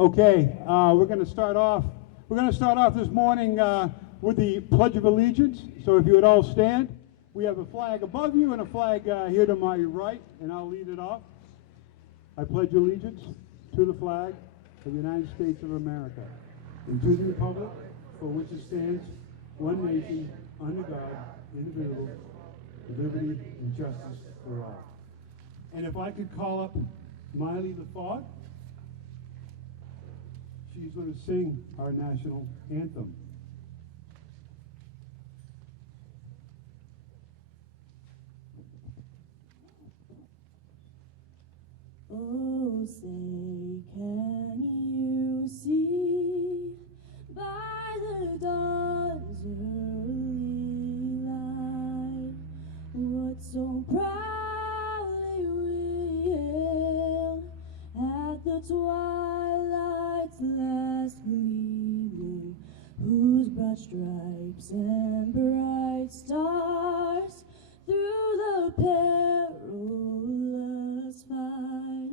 Okay, we're going to start off. We're going to start off this morning with the Pledge of Allegiance. So if you would all stand, we have a flag above you and a flag here to my right, and I'll lead it off. I pledge allegiance to the flag of the United States of America and to the republic for which it stands, one nation, under God, indivisible, with liberty and justice for all. And if I could call up Miley the Thought, she's going to sing our national anthem. Oh, say, can you see by the dawn's early light what so proudly we hailed at the twilight's last gleaming, whose broad stripes and bright stars through the perilous fight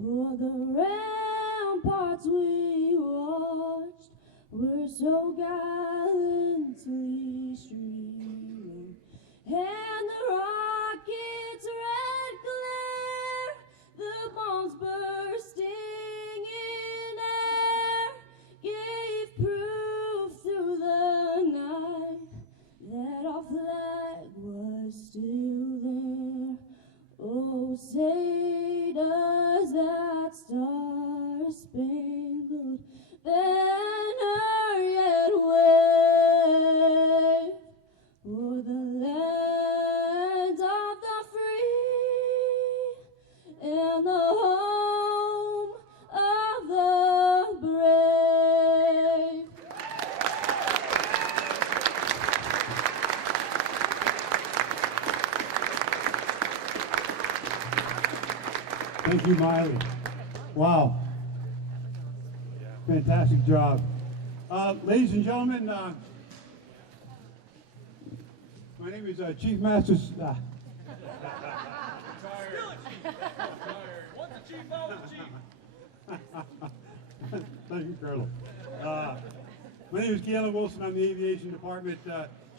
o'er the ramparts we watched were so gallantly streaming, and the rocket's red glare, the bombs bursting in air, gave proof through the night that our flag was still there. Oh, say does that star-spangled banner yet wave o'er the land of the free and the home of the brave? Thank you, Miley. Wow. Fantastic job. Ladies and gentlemen, my name is Chief Master... What's the chief? Always the chief. Thank you, Colonel. My name is Galen Wilson. I'm the Aviation Department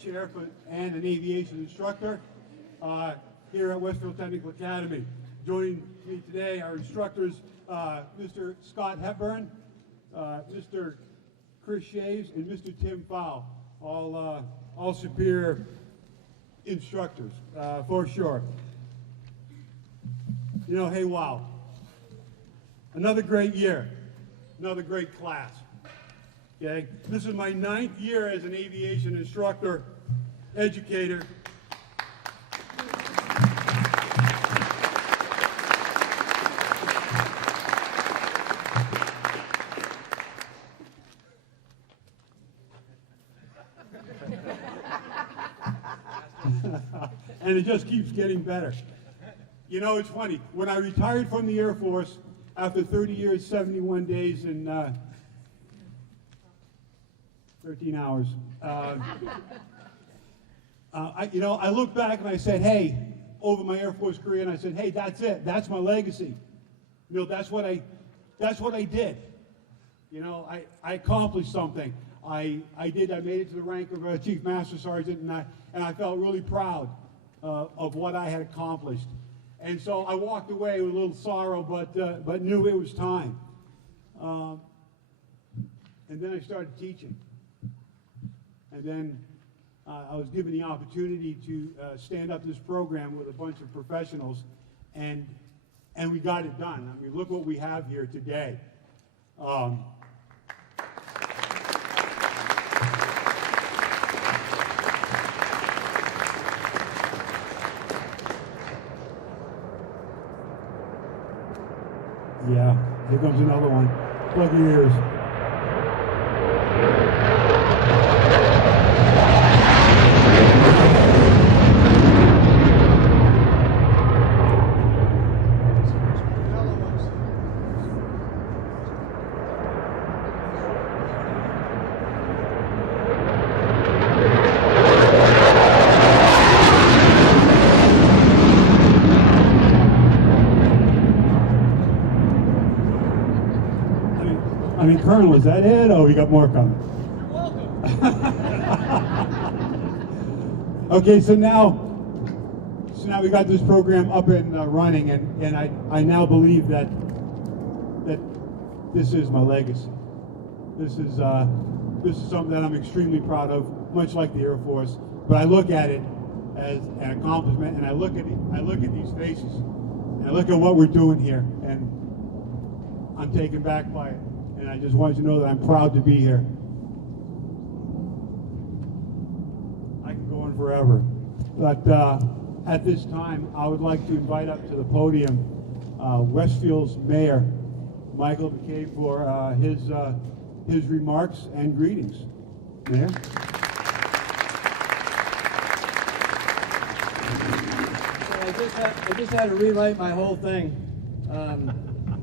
Chair and an aviation instructor here at Westfield Technical Academy. Joining me today are instructors Mr. Scott Hepburn, Mr. Chris Shaves, and Mr. Tim Fowl, all superior instructors, for sure. You know, hey, wow. Another great year, another great class. Okay, this is my 9th year as an aviation instructor, educator. And it just keeps getting better. You know, it's funny. When I retired from the Air Force after 30 years, 71 days, and 13 hours, I look back and I said, hey, over my Air Force career, and I said, hey, that's it. That's my legacy. You know, that's what I did. You know, I accomplished something. I made it to the rank of Chief Master Sergeant, and I felt really proud of what I had accomplished. And so I walked away with a little sorrow, but knew it was time. And then I started teaching. And then I was given the opportunity to stand up this program with a bunch of professionals, and we got it done. I mean, look what we have here today. Yeah, here comes another one. Plug your ears. Colonel, is that it? Oh, we got more coming. Okay, so now we got this program up and running, and I now believe that this is my legacy. This is something that I'm extremely proud of, much like the Air Force. But I look at it as an accomplishment, and I look at these faces, and I look at what we're doing here, and I'm taken back by it. And I just want you to know that I'm proud to be here. I can go on forever, but at this time, I would like to invite up to the podium Westfield's Mayor, Michael McCabe, for his remarks and greetings. Mayor. I just had to rewrite my whole thing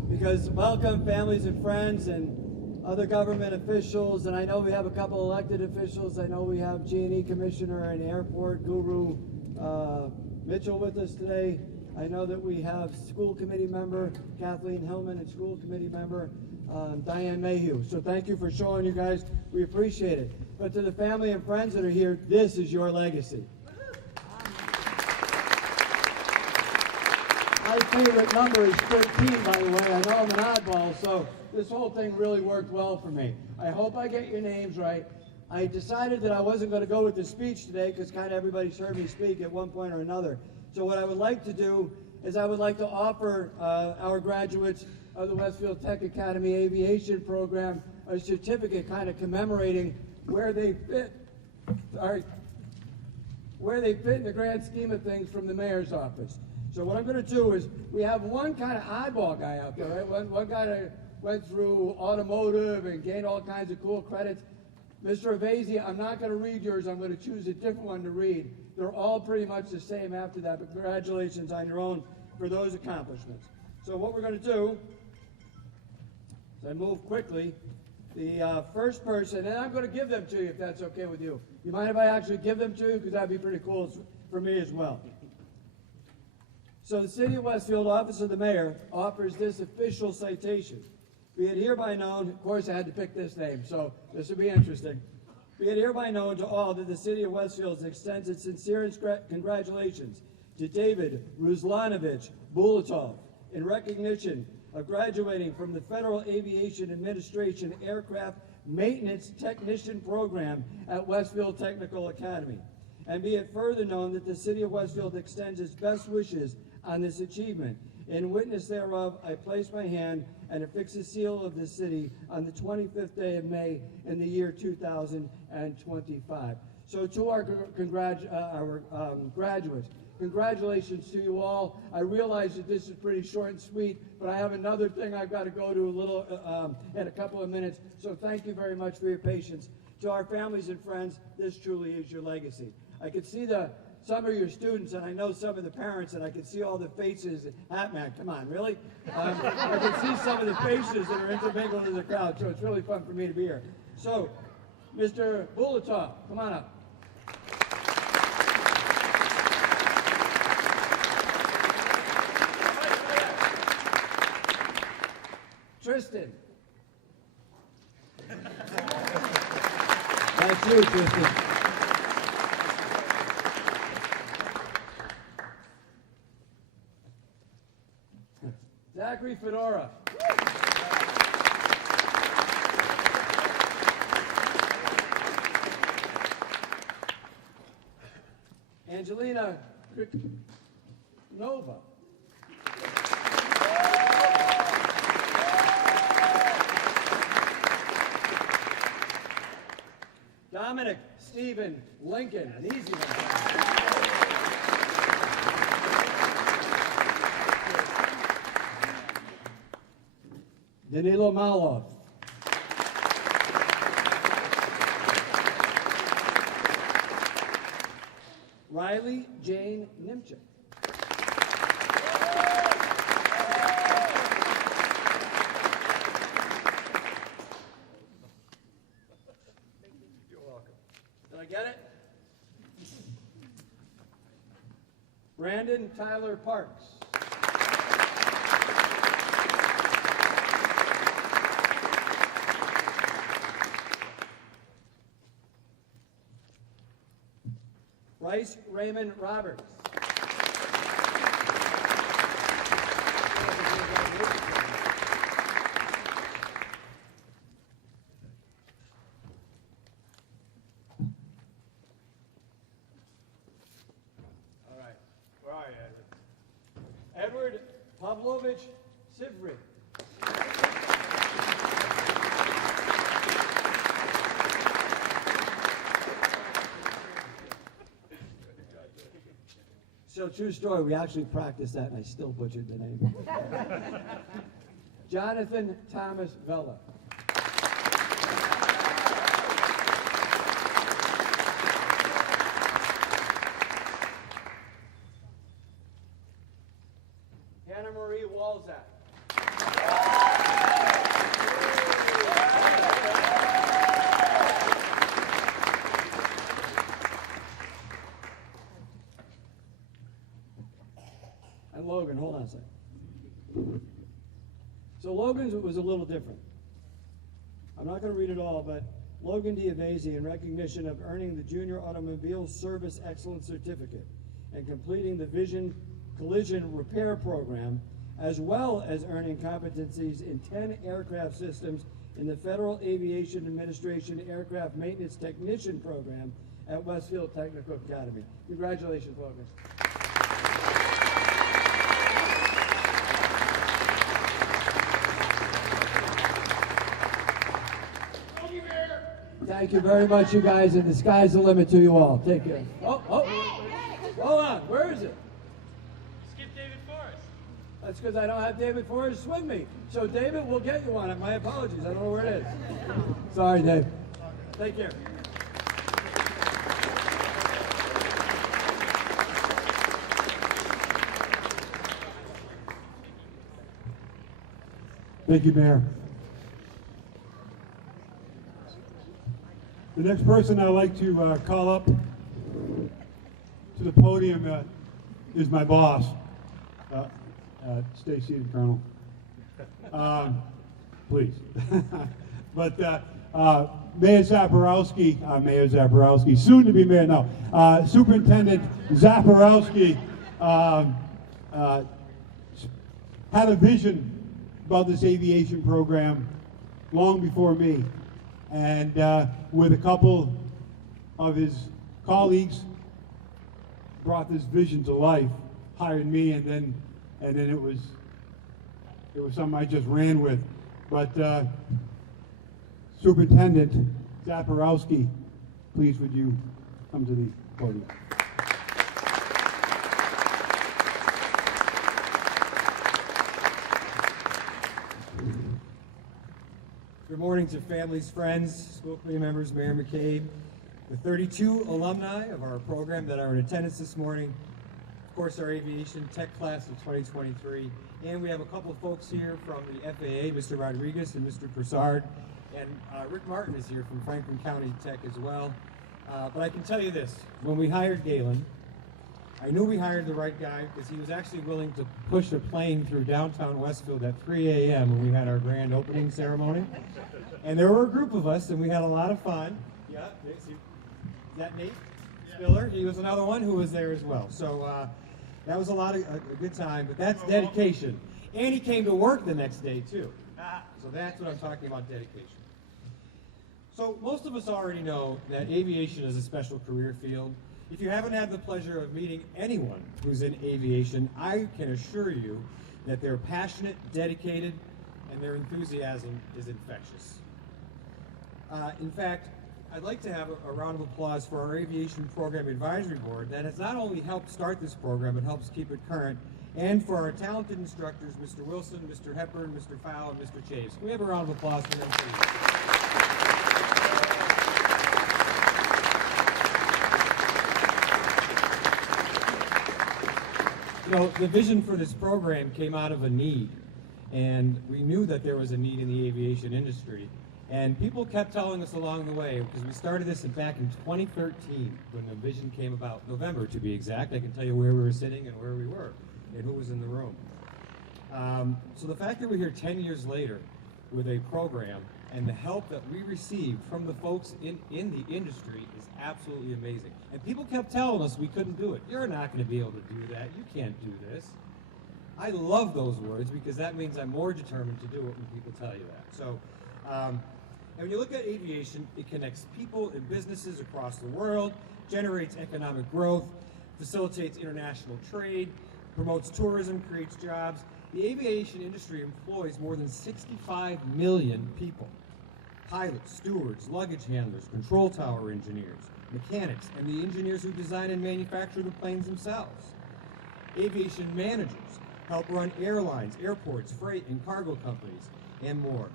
because welcome families and friends and other government officials, and I know we have a couple elected officials. I know we have G&E Commissioner and Airport Guru Mitchell with us today. I know that we have school committee member Kathleen Hillman and school committee member Diane Mayhew. So thank you for showing you guys. We appreciate it. But to the family and friends that are here, this is your legacy. My favorite number is 13, by the way. I know I'm an oddball, so this whole thing really worked well for me. I hope I get your names right. I decided that I wasn't going to go with the speech today because kind of everybody's heard me speak at one point or another. So what I would like to do is I would like to offer our graduates of the Westfield Tech Academy Aviation program a certificate kind of commemorating where they fit, where they fit in the grand scheme of things from the mayor's office. So what I'm going to do is, we have one kind of oddball guy out there, right? One guy that went through automotive and gained all kinds of cool credits. Mr. Aviation, I'm not going to read yours. I'm going to choose a different one to read. They're all pretty much the same after that, but congratulations on your own for those accomplishments. So what we're going to do is I move quickly. The first person, and I'm going to give them to you if that's okay with you. You mind if I actually give them to you? Because that'd be pretty cool for me as well. So the City of Westfield Office of the Mayor offers this official citation. Be it hereby known, of course I had to pick this name, so this will be interesting. Be it hereby known to all that the City of Westfield extends its sincerest congratulations to David Ruslanovich Bulatov in recognition of graduating from the Federal Aviation Administration Aircraft Maintenance Technician Program at Westfield Technical Academy. And be it further known that the City of Westfield extends its best wishes on this achievement. In witness thereof, I place my hand and affix the seal of the city on the 25th day of May in the year 2025. So to our graduates, congratulations to you all. I realize that this is pretty short and sweet, but I have another thing I've got to go to in a couple of minutes. So thank you very much for your patience. To our families and friends, this truly is your legacy. I could see some of your students, and I know some of the parents, and I can see all the faces. Man, come on, really? I can see some of the faces that are intermingled in the crowd, so it's really fun for me to be here. So, Mr. Bulatov, come on up. Tristan. That's you, Tristan. Zachary Fedora. Angelina Nova. Dominic Stephen Lincoln, an easy one. Danilo Malov. Riley Jane Nimchik. You're welcome. Did I get it? Brandon Tyler Parks. Bryce Raymond Roberts. All right. Where are you, Edward? Edward Pavlovich Sivry. So, true story, we actually practiced that and I still butchered the name. Jonathan Thomas Vella. Hannah Marie Walzak. And Logan, hold on a second. So Logan's was a little different. I'm not going to read it all, but Logan Diavasi, in recognition of earning the Junior Automobile Service Excellence Certificate and completing the Vision Collision Repair Program, as well as earning competencies in 10 aircraft systems in the Federal Aviation Administration Aircraft Maintenance Technician Program at Westfield Technical Academy. Congratulations, Logan. Thank you very much, you guys, and the sky's the limit to you all. Take care. Oh, hold on. Where is it? Skip David Forrest. That's because I don't have David Forrest with me. So, David, we'll get you on it. My apologies. I don't know where it is. Sorry, Dave. Take care. Thank you, Mayor. The next person I'd like to call up to the podium is my boss. Stay seated, Colonel. Please. But Mayor Zaporowski, soon to be mayor, no, Superintendent Zaporowski had a vision about this aviation program long before me. And with a couple of his colleagues, brought this vision to life, hired me, and then it was something I just ran with. But Superintendent Zaporowski, please would you come to the podium? Good morning to families, friends, school committee members, Mayor McCabe, the 32 alumni of our program that are in attendance this morning, of course our aviation tech class of 2023, and we have a couple of folks here from the FAA, Mr. Rodriguez and Mr. Broussard, and Rick Martin is here from Franklin County Tech as well. But I can tell you this, when we hired Galen, I knew we hired the right guy because he was actually willing to push a plane through downtown Westfield at 3 a.m. when we had our grand opening ceremony. And there were a group of us, and we had a lot of fun. Yeah, is that Nate Spiller? He was another one who was there as well. So that was a good time, but that's dedication. And he came to work the next day, too. So that's what I'm talking about, dedication. So most of us already know that aviation is a special career field. If you haven't had the pleasure of meeting anyone who's in aviation, I can assure you that they're passionate, dedicated, and their enthusiasm is infectious. In fact, I'd like to have a round of applause for our Aviation Program Advisory Board that has not only helped start this program, but helps keep it current, and for our talented instructors, Mr. Wilson, Mr. Hepburn, Mr. Fowl, and Mr. Chaves. Can we have a round of applause for them, please? You know, the vision for this program came out of a need, and we knew that there was a need in the aviation industry. And people kept telling us along the way, because we started this back in 2013, when the vision came about, November to be exact. I can tell you where we were sitting and where we were, and who was in the room. So the fact that we're here 10 years later with a program, and the help that we received from the folks in the industry is absolutely amazing. And people kept telling us we couldn't do it. You're not going to be able to do that. You can't do this. I love those words because that means I'm more determined to do it when people tell you that. So, and when you look at aviation, it connects people and businesses across the world, generates economic growth, facilitates international trade, promotes tourism, creates jobs. The aviation industry employs more than 65 million people. Pilots, stewards, luggage handlers, control tower engineers, mechanics, and the engineers who design and manufacture the planes themselves. Aviation managers help run airlines, airports, freight and cargo companies, and more.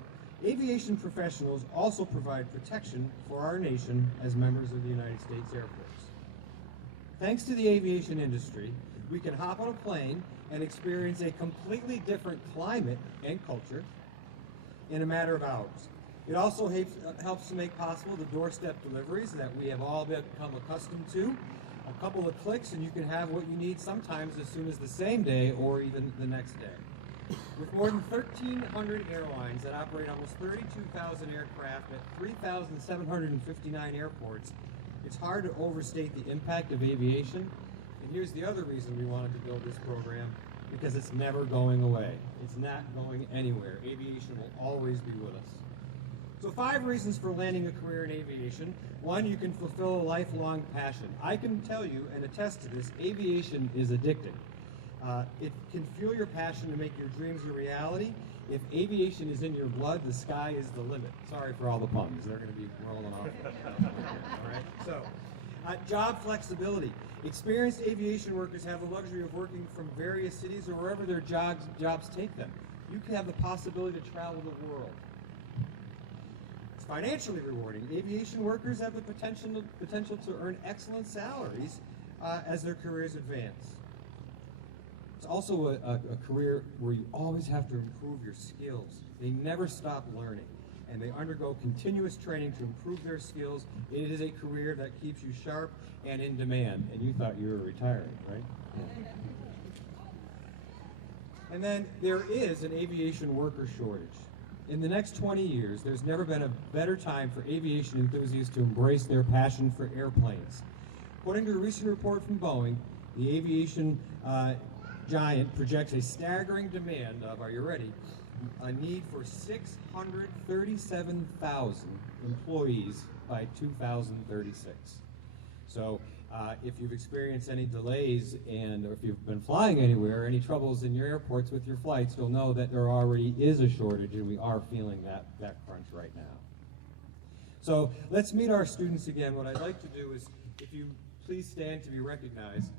Aviation professionals also provide protection for our nation as members of the United States Air Force. Thanks to the aviation industry, we can hop on a plane and experience a completely different climate and culture in a matter of hours. It also helps to make possible the doorstep deliveries that we have all become accustomed to. A couple of clicks and you can have what you need sometimes as soon as the same day or even the next day. With more than 1,300 airlines that operate almost 32,000 aircraft at 3,759 airports, it's hard to overstate the impact of aviation. And here's the other reason we wanted to build this program, because it's never going away. It's not going anywhere. Aviation will always be with us. So 5 reasons for landing a career in aviation. 1, you can fulfill a lifelong passion. I can tell you and attest to this, aviation is addicting. It can fuel your passion to make your dreams a reality. If aviation is in your blood, the sky is the limit. Sorry for all the puns. They're going to be rolling off. All right. So, job flexibility. Experienced aviation workers have the luxury of working from various cities or wherever their jobs take them. You can have the possibility to travel the world. It's financially rewarding. Aviation workers have the potential to earn excellent salaries as their careers advance. It's also a career where you always have to improve your skills. They never stop learning, and they undergo continuous training to improve their skills. It is a career that keeps you sharp and in demand. And you thought you were retiring, right? Yeah. And then there is an aviation worker shortage. In the next 20 years, there's never been a better time for aviation enthusiasts to embrace their passion for airplanes. According to a recent report from Boeing, the aviation giant projects a staggering demand of, are you ready, a need for 637,000 employees by 2036. So if you've experienced any delays or if you've been flying anywhere, any troubles in your airports with your flights, you'll know that there already is a shortage and we are feeling that crunch right now. So let's meet our students again. What I'd like to do is, if you please stand to be recognized,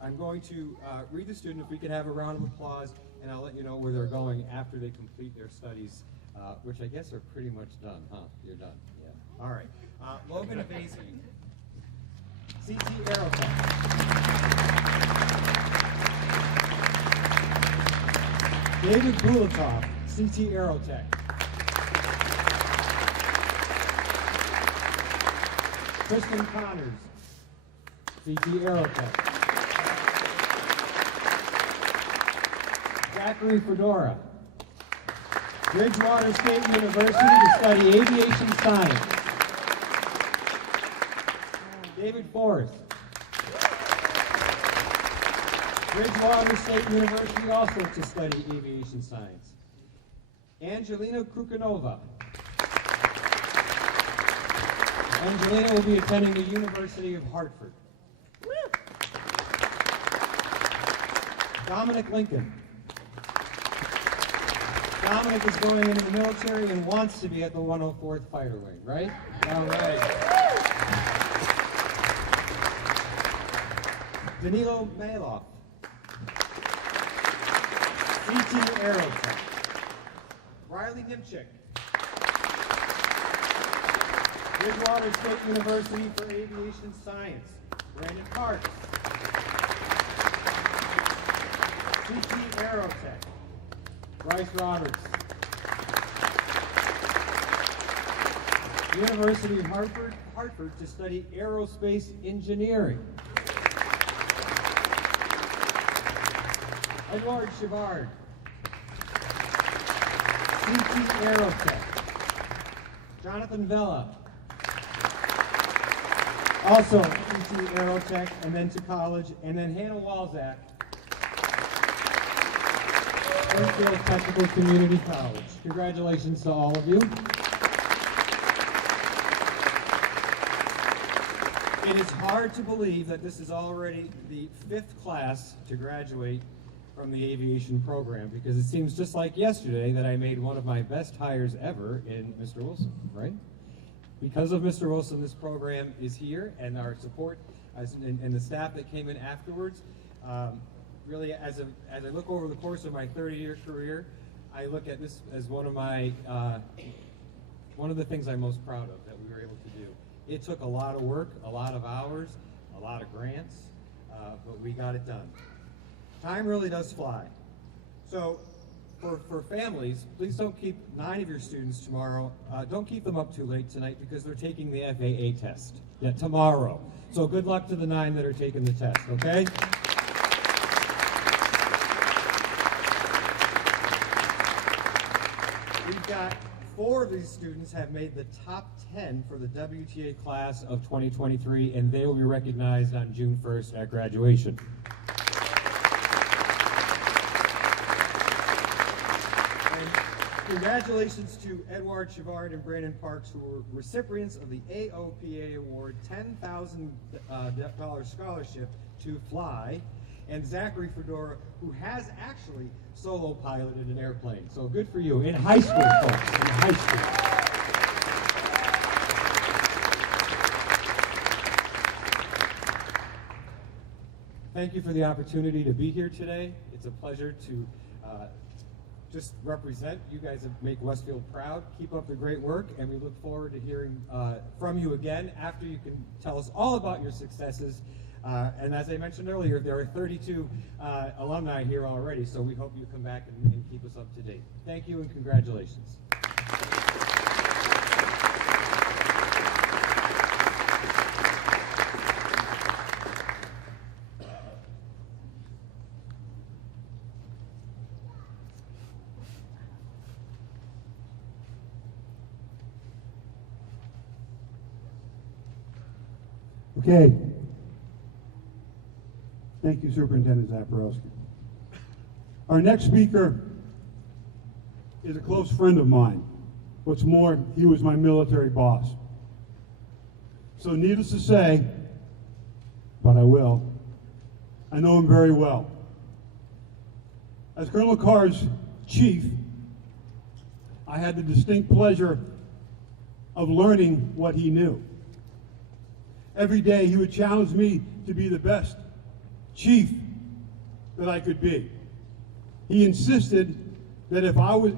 I'm going to read the student, if we could have a round of applause, and I'll let you know where they're going after they complete their studies, which I guess are pretty much done, huh? You're done, yeah. All right. Logan Avasi, CT Aerotech. David Bulatov, CT Aerotech. Kristen Connors, CT Aerotech. Zachary Fedora, Bridgewater State University to study aviation science. David Forrest, Bridgewater State University also to study aviation science. Angelina Krukanova. Angelina will be attending the University of Hartford. Dominic Lincoln. Dominic is going into the military and wants to be at the 104th Fighter Wing, right? All right. Danilo Maloff, CT Aerotech. Riley Nimchik, Bridgewater State University for Aviation Science. Brandon Parks, CT Aerotech. Bryce Roberts, University of Hartford to study aerospace engineering. Edward Chivard, CT Aerotech. Jonathan Vella. Also, ET Aerotech, and then to college, and then Hannah Walzak, Springfield Technical Community College. Congratulations to all of you. It is hard to believe that this is already the 5th class to graduate from the aviation program, because it seems just like yesterday that I made one of my best hires ever in Mr. Wilson, right? Because of Mr. Wilson, this program is here, and our support and the staff that came in afterwards. Really, as I look over the course of my 30-year career, I look at this as one of the things I'm most proud of that we were able to do. It took a lot of work, a lot of hours, a lot of grants, but we got it done. Time really does fly. So for families, please don't keep 9 of your students tomorrow. Don't keep them up too late tonight because they're taking the FAA test tomorrow. So good luck to the 9 that are taking the test, okay? We've got 4 of these students have made the top 10 for the WTA class of 2023, and they will be recognized on June 1st at graduation. Congratulations to Edward Chivard and Brandon Parks, who were recipients of the AOPA Award $10,000 scholarship to fly, and Zachary Fedora, who has actually solo piloted an airplane. So good for you. In high school, folks, in high school. Thank you for the opportunity to be here today. It's a pleasure to just represent. You guys make Westfield proud. Keep up the great work, and we look forward to hearing from you again after you can tell us all about your successes. And as I mentioned earlier, there are 32 alumni here already, so we hope you come back and keep us up to date. Thank you and congratulations. Okay. Thank you, Superintendent Zaporowski. Our next speaker is a close friend of mine. What's more, he was my military boss. So needless to say, but I will, I know him very well. As Colonel Carr's chief, I had the distinct pleasure of learning what he knew. Every day he would challenge me to be the best chief that I could be. He insisted that if I was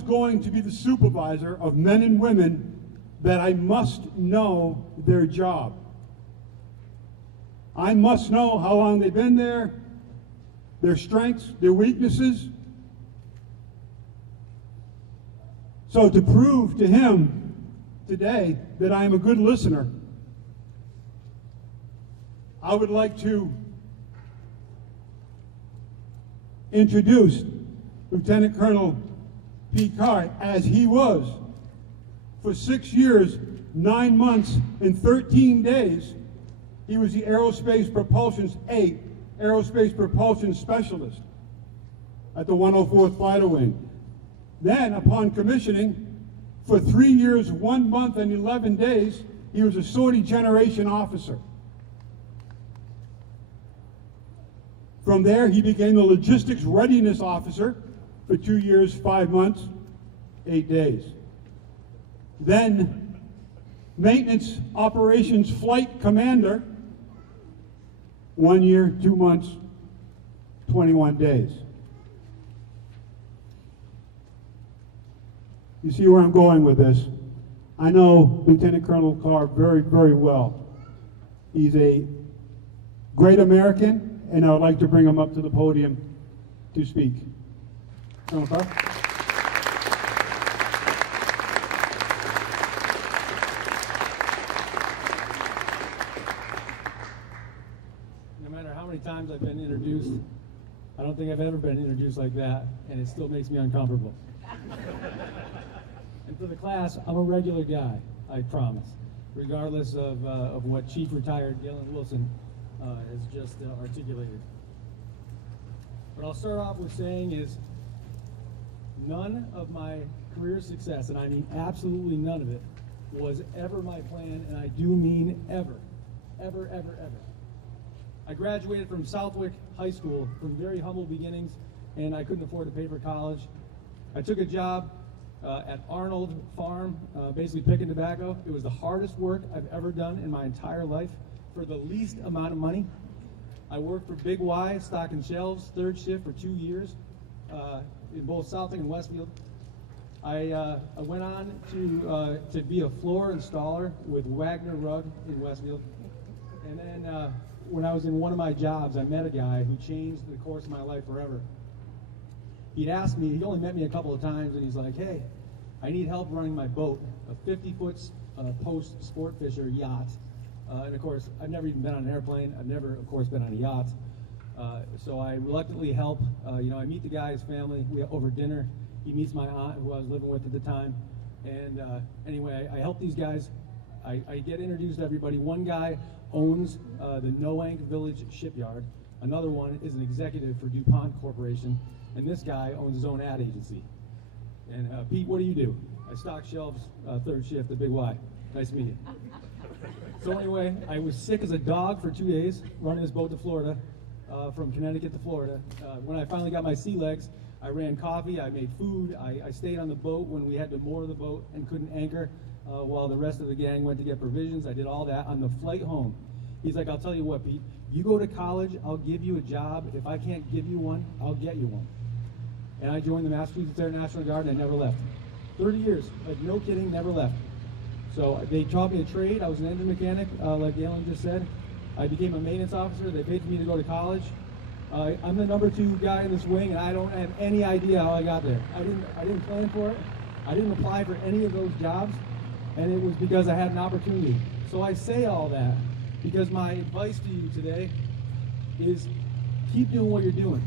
going to be the supervisor of men and women, that I must know their job. I must know how long they've been there, their strengths, their weaknesses. So to prove to him today that I am a good listener, I would like to introduce Lieutenant Colonel Pete Carr, as he was for 6 years, 9 months, and 13 days. He was the Aerospace Propulsion Specialist at the 104th Fighter Wing. Then, upon commissioning, for 3 years, 1 month, and 11 days, he was a sortie generation officer. From there, he became the logistics readiness officer for 2 years, 5 months, 8 days. Then, maintenance operations flight commander, 1 year, 2 months, 21 days. You see where I'm going with this? I know Lieutenant Colonel Carr very, very well. He's a great American, and I would like to bring him up to the podium to speak. Colonel Carr? No matter how many times I've been introduced, I don't think I've ever been introduced like that, and it still makes me uncomfortable. to the class, I'm a regular guy, I promise, regardless of what Chief Retired Galen Wilson has just articulated. What I'll start off with saying is none of my career success, and I mean absolutely none of it, was ever my plan, and I do mean ever. Ever, ever, ever. I graduated from Southwick High School from very humble beginnings, and I couldn't afford to pay for college. I took a job at Arnold Farm, basically picking tobacco. It was the hardest work I've ever done in my entire life for the least amount of money. I worked for Big Y, stocking shelves, third shift for 2 years in both Southwick and Westfield. I went on to be a floor installer with Wagner Rug in Westfield. And then when I was in one of my jobs, I met a guy who changed the course of my life forever. He'd asked me, he only met me a couple of times, and he's like, hey, I need help running my boat, a 50-foot post sport fisher yacht. And of course, I've never even been on an airplane. I've never, of course, been on a yacht. So I reluctantly help. I meet the guy's family over dinner. He meets my aunt, who I was living with at the time. And anyway, I help these guys. I get introduced to everybody. One guy owns the Noank Village shipyard. Another one is an executive for DuPont Corporation. And this guy owns his own ad agency. And Pete, what do you do? I stock shelves, third shift at Big Y. Nice to meet you. So anyway, I was sick as a dog for 2 days, running this boat to Florida, from Connecticut to Florida. When I finally got my sea legs, I ran coffee, I made food, I stayed on the boat when we had to moor the boat and couldn't anchor, while the rest of the gang went to get provisions. I did all that. On the flight home, he's like, I'll tell you what, Pete, you go to college, I'll give you a job. If I can't give you one, I'll get you one. And I joined the Massachusetts Air National Guard, and I never left. 30 years, like no kidding, never left. So they taught me a trade. I was an engine mechanic, like Galen just said. I became a maintenance officer. They paid for me to go to college. I'm the number 2 guy in this wing, and I don't have any idea how I got there. I didn't plan for it. I didn't apply for any of those jobs, and it was because I had an opportunity. So I say all that because my advice to you today is keep doing what you're doing.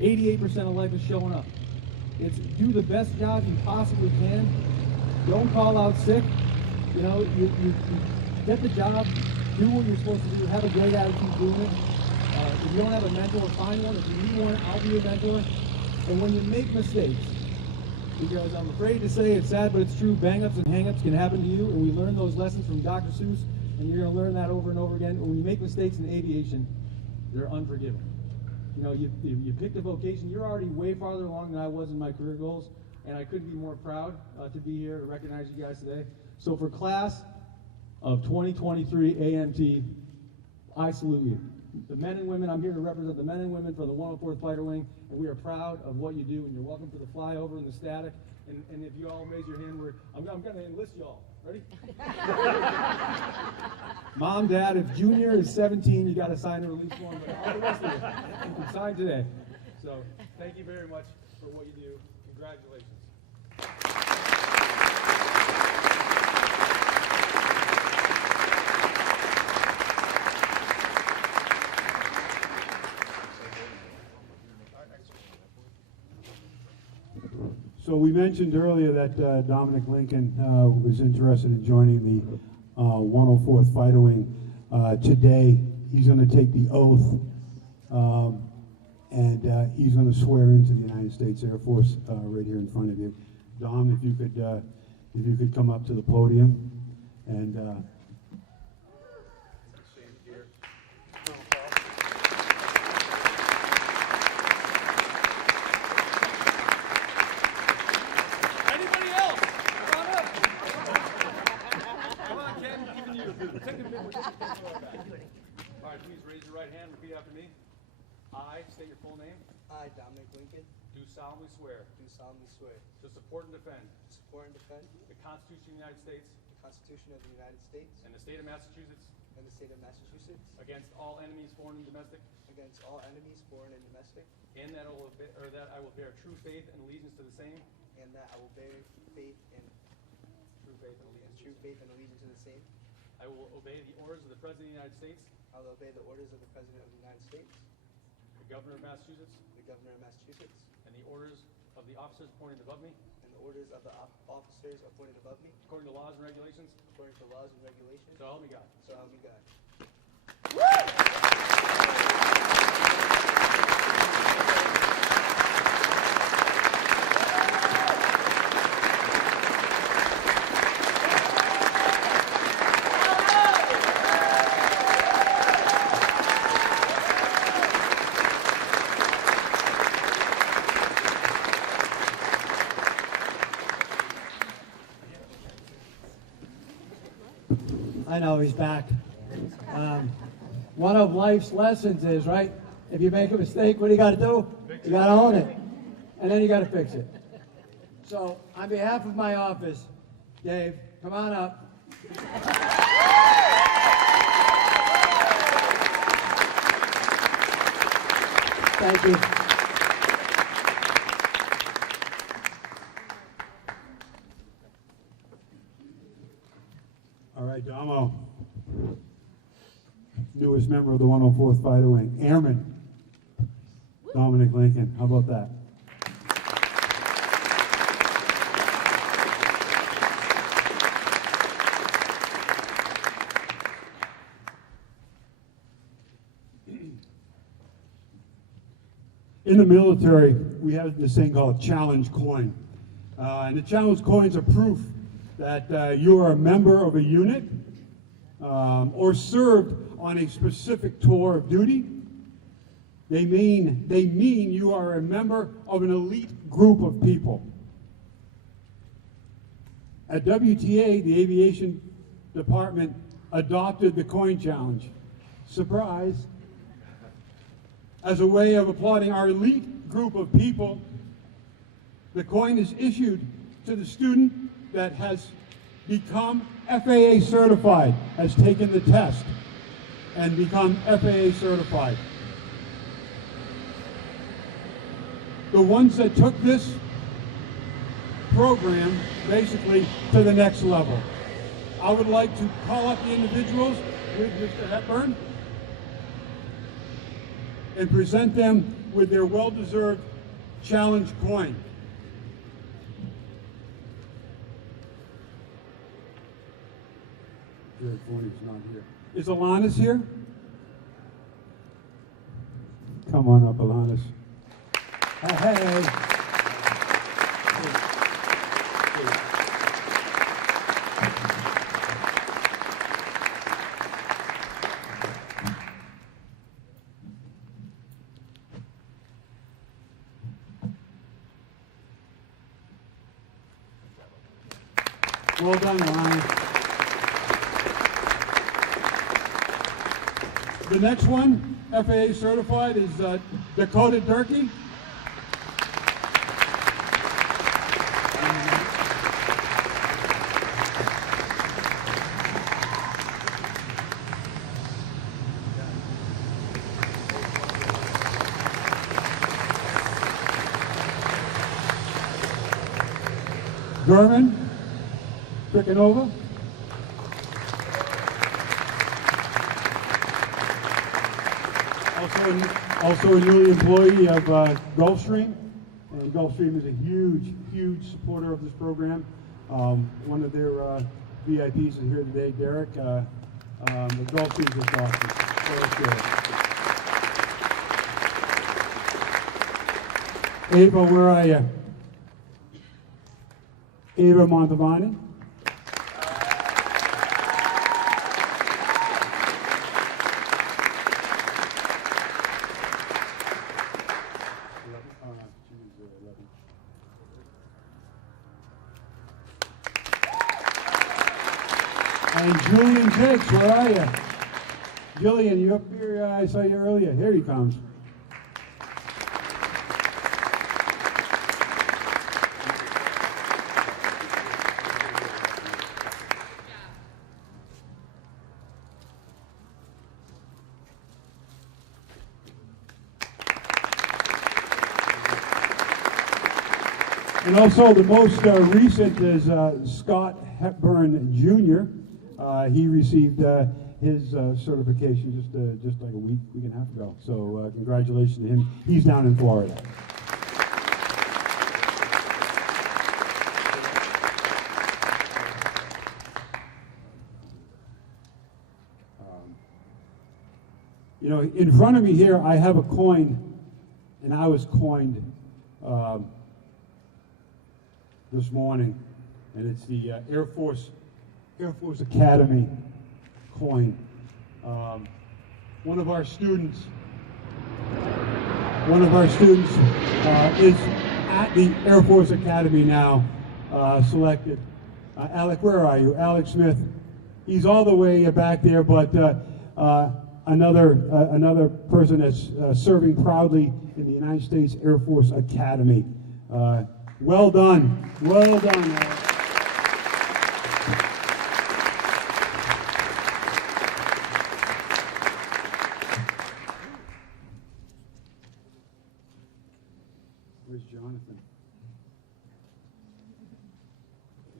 88% of life is showing up. It's do the best job you possibly can. Don't call out sick. You get the job, do what you're supposed to do, have a great attitude doing it. If you don't have a mentor, find one. If you need one, I'll be your mentor. And when you make mistakes, because I'm afraid to say it's sad, but it's true, bang-ups and hang-ups can happen to you, and we learn those lessons from Dr. Seuss, and you're going to learn that over and over again. When you make mistakes in aviation, they're unforgiving. You picked a vocation, you're already way farther along than I was in my career goals, and I couldn't be more proud to be here to recognize you guys today. So for class of 2023 AMT, I salute you. The men and women, I'm here to represent the men and women for the 104th Fighter Wing, and we are proud of what you do, and you're welcome to the flyover and the static. And if you all raise your hand, I'm going to enlist you all. Ready? Mom, Dad, if Junior is 17, you got to sign the release form, but all the rest of you can sign today. So thank you very much for what you do. Congratulations. So we mentioned earlier that Dominic Lincoln was interested in joining the 104th Fighter Wing. Today, he's going to take the oath, and he's going to swear into the United States Air Force right here in front of you. Dom, if you could come up to the podium and. All right, please raise your right hand, repeat after me. I state your full name. I, Dominic Lincoln, Do solemnly swear do solemnly swear to support and defend to support and defend the Constitution of the United States the Constitution of the United States and the state of Massachusetts and the state of Massachusetts against all enemies, foreign and domestic, against all enemies, foreign and domestic, and that I will bear true faith and allegiance to the same. and that I will bear faith and True faith and allegiance. true faith and allegiance to the same. I will obey the orders of the President of the United States, I will obey the orders of the President of the United States, the Governor of Massachusetts, the Governor of Massachusetts, and the orders of the officers appointed above me. and the orders of the officers appointed above me, according to laws and regulations. according to laws and regulations. So help me God. So help me God. I know he's back. One of life's lessons is, right, if you make a mistake, what do you got to do? You got to own it, and then you got to fix it. So, on behalf of my office, Dave, come on up. Thank you. All right, Damo. Newest member of the 104th Fighter Wing, Airman Dominic Lincoln. How about that? In the military, we have this thing called challenge coin. And the challenge coins are proof that you are a member of a unit or served on a specific tour of duty. They mean you are a member of an elite group of people. At WTA, the Aviation Department adopted the coin challenge. Surprise! As a way of applauding our elite group of people, the coin is issued to the student that has become FAA certified, has taken the test and become FAA certified. The ones that took this program basically to the next level. I would like to call up the individuals with Mr. Hepburn and present them with their well-deserved challenge coin. Jared Forney's not here. Is Alanis here? Come on up, Alanis. Hey. Well done, Alanis. The next one, FAA certified, is Dakota Durkee. German Krikanova. Also a newly employee of Gulfstream, and Gulfstream is a huge supporter of this program. One of their VIPs is here today, Derek. The Gulfstream is just awesome. So let's go. Ava, where are you? Ava Montavani. And Julian Jakes, where are you? Julian, you up here? I saw you earlier. Here he comes. And also the most recent is Scott Hepburn Jr. He received his certification just like a week and a half ago. So congratulations to him. He's down in Florida. You know, in front of me here, I have a coin, and I was coined this morning, and it's the Air Force Academy coin. One of our students is at the Air Force Academy now, selected. Alec, where are you? Alex Smith. He's all the way back there, but another person that's serving proudly in the United States Air Force Academy. Well done. Well done, Alec. Where's Jonathan?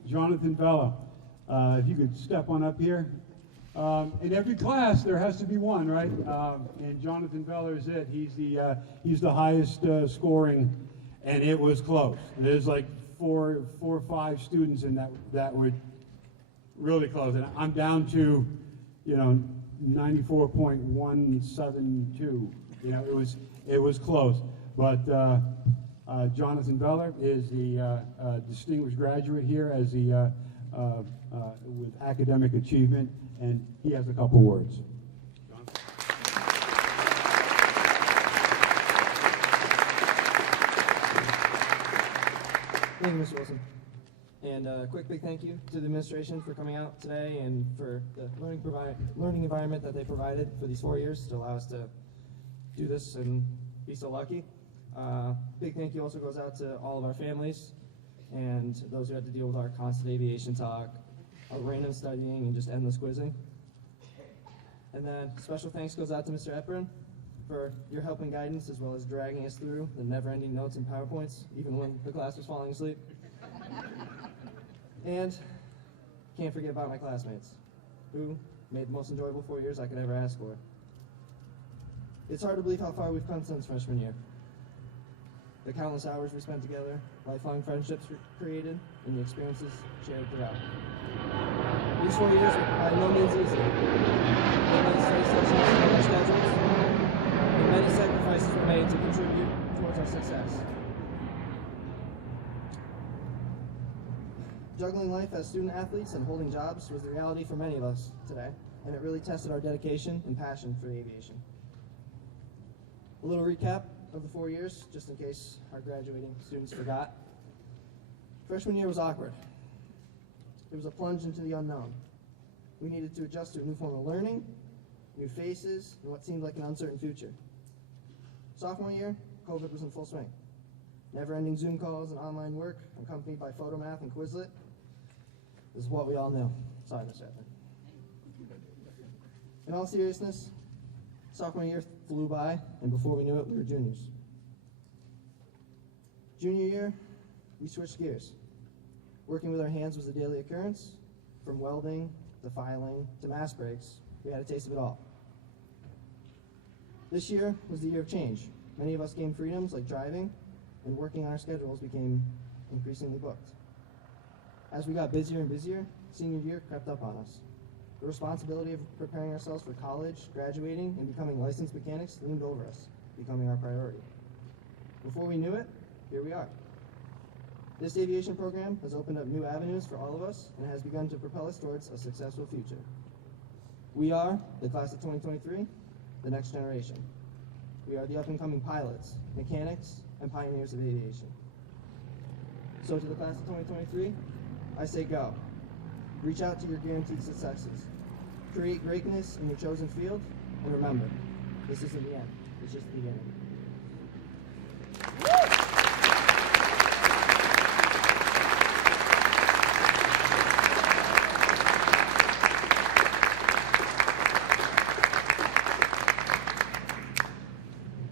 Jonathan Vella. If you could step on up here. In every class, there has to be one, right? And Jonathan Vella is it. He's the highest scoring, and it was close. There's like four or five students in that were really close, and I'm down to, 94.172. You know, it was close, but Jonathan Vella is the distinguished graduate here as the with academic achievement, and he has a couple words. Thank you, Mr. Wilson. And a quick big thank you to the administration for coming out today and for the learning environment that they provided for these 4 years to allow us to do this and be so lucky. Big thank you also goes out to all of our families and those who had to deal with our constant aviation talk, our random studying, and just endless quizzing. And then special thanks goes out to Mr. Eprin for your help and guidance, as well as dragging us through the never-ending notes and PowerPoints, even when the class was falling asleep. And can't forget about my classmates, who made the most enjoyable 4 years I could ever ask for. It's hard to believe how far we've come since freshman year. The countless hours we spent together, lifelong friendships created, and the experiences shared throughout. These 4 years were by no means easy. Many study sessions on our schedules, and many sacrifices were made to contribute towards our success. Juggling life as student athletes and holding jobs was the reality for many of us today, and it really tested our dedication and passion for aviation. A little recap of the 4 years, just in case our graduating students forgot. Freshman year was awkward. It was a plunge into the unknown. We needed to adjust to a new form of learning, new faces, and what seemed like an uncertain future. Sophomore year, COVID was in full swing. Never-ending Zoom calls and online work, accompanied by photomath and Quizlet. This is what we all knew. Sorry, Mr. Edmund. In all seriousness, sophomore year flew by, and before we knew it, we were juniors. Junior year, we switched gears. Working with our hands was a daily occurrence. From welding, to filing, to mass breaks, we had a taste of it all. This year was the year of change. Many of us gained freedoms like driving, and working on our schedules became increasingly booked. As we got busier and busier, senior year crept up on us. The responsibility of preparing ourselves for college, graduating, and becoming licensed mechanics loomed over us, becoming our priority. Before we knew it, here we are. This aviation program has opened up new avenues for all of us and has begun to propel us towards a successful future. We are, the class of 2023, the next generation. We are the up-and-coming pilots, mechanics, and pioneers of aviation. So to the class of 2023, I say go. Reach out to your guaranteed successes. Create greatness in your chosen field, and remember, this isn't the end, it's just the beginning.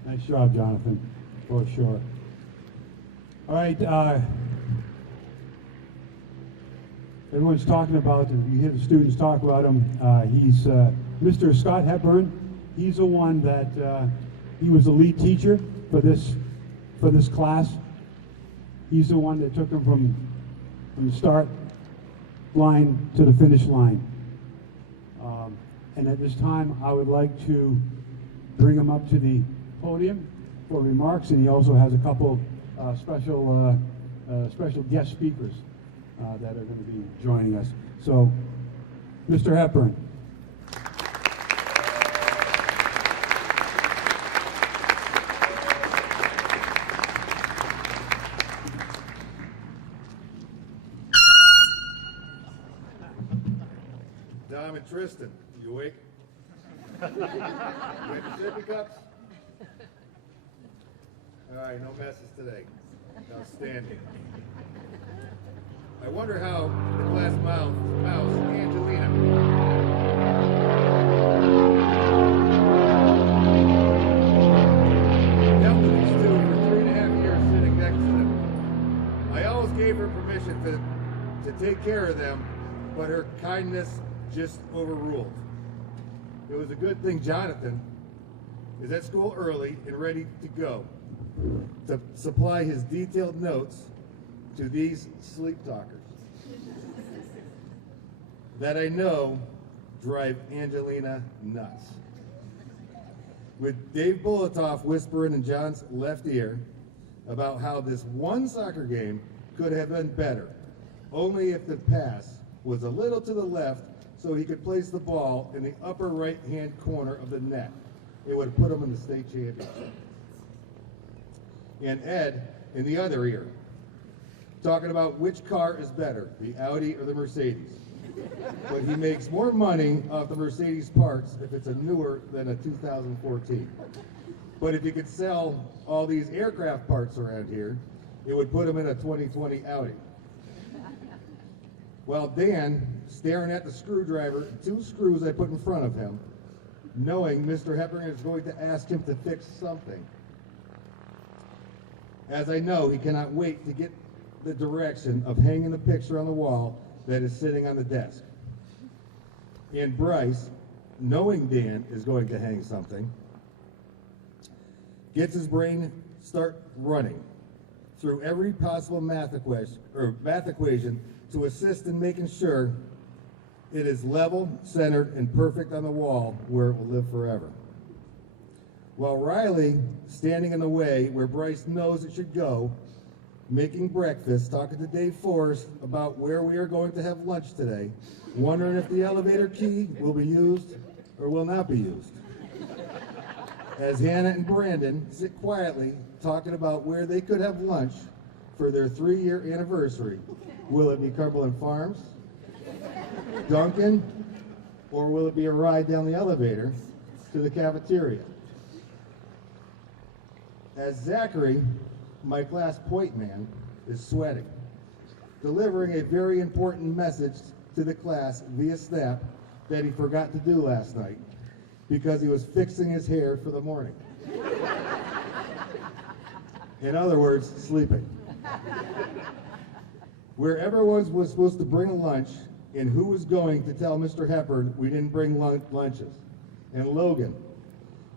Nice job, Jonathan, for sure. All right, everyone's talking about, you hear the students talk about him, he's Mr. Scott Hepburn. He's the one that, he was the lead teacher for this class. He's the one that took them from the start line to the finish line. And at this time, I would like to bring him up to the podium for remarks, and he also has a couple special guest speakers that are going to be joining us. So, Mr. Hepburn. Dom and Tristan, you awake? You got your sippy cups? All right, no messes today. Outstanding. I wonder how the class mouse Angelina. Dealt with these two for 3.5 years sitting next to them. I always gave her permission to take care of them, but her kindness just overruled. It was a good thing Jonathan is at school early and ready to go to supply his detailed notes to these sleep talkers that I know drive Angelina nuts. With Dave Bolitoff whispering in John's left ear about how this one soccer game could have been better, only if the pass was a little to the left so he could place the ball in the upper right-hand corner of the net. It would have put him in the state championship. And Ed in the other ear, talking about which car is better, the Audi or the Mercedes. But he makes more money off the Mercedes parts if it's a newer than a 2014. But if you could sell all these aircraft parts around here, it would put him in a 2020 Audi. While Dan, staring at the screwdriver, 2 screws I put in front of him, knowing Mr. Hepburn is going to ask him to fix something. As I know, he cannot wait to get the direction of hanging the picture on the wall that is sitting on the desk. And Bryce, knowing Dan is going to hang something, gets his brain start running through every possible math equation to assist in making sure it is level, centered, and perfect on the wall where it will live forever. While Riley, standing in the way where Bryce knows it should go, making breakfast, talking to Dave Forrest about where we are going to have lunch today, wondering if the elevator key will be used or will not be used. As Hannah and Brandon sit quietly talking about where they could have lunch for their 3-year anniversary. Will it be Cumberland Farms, Duncan, or will it be a ride down the elevator to the cafeteria? As Zachary, my class point man, is sweating, delivering a very important message to the class via Snap that he forgot to do last night because he was fixing his hair for the morning. In other words, sleeping. Where everyone was supposed to bring a lunch, and who was going to tell Mr. Hepburn we didn't bring lunches. And Logan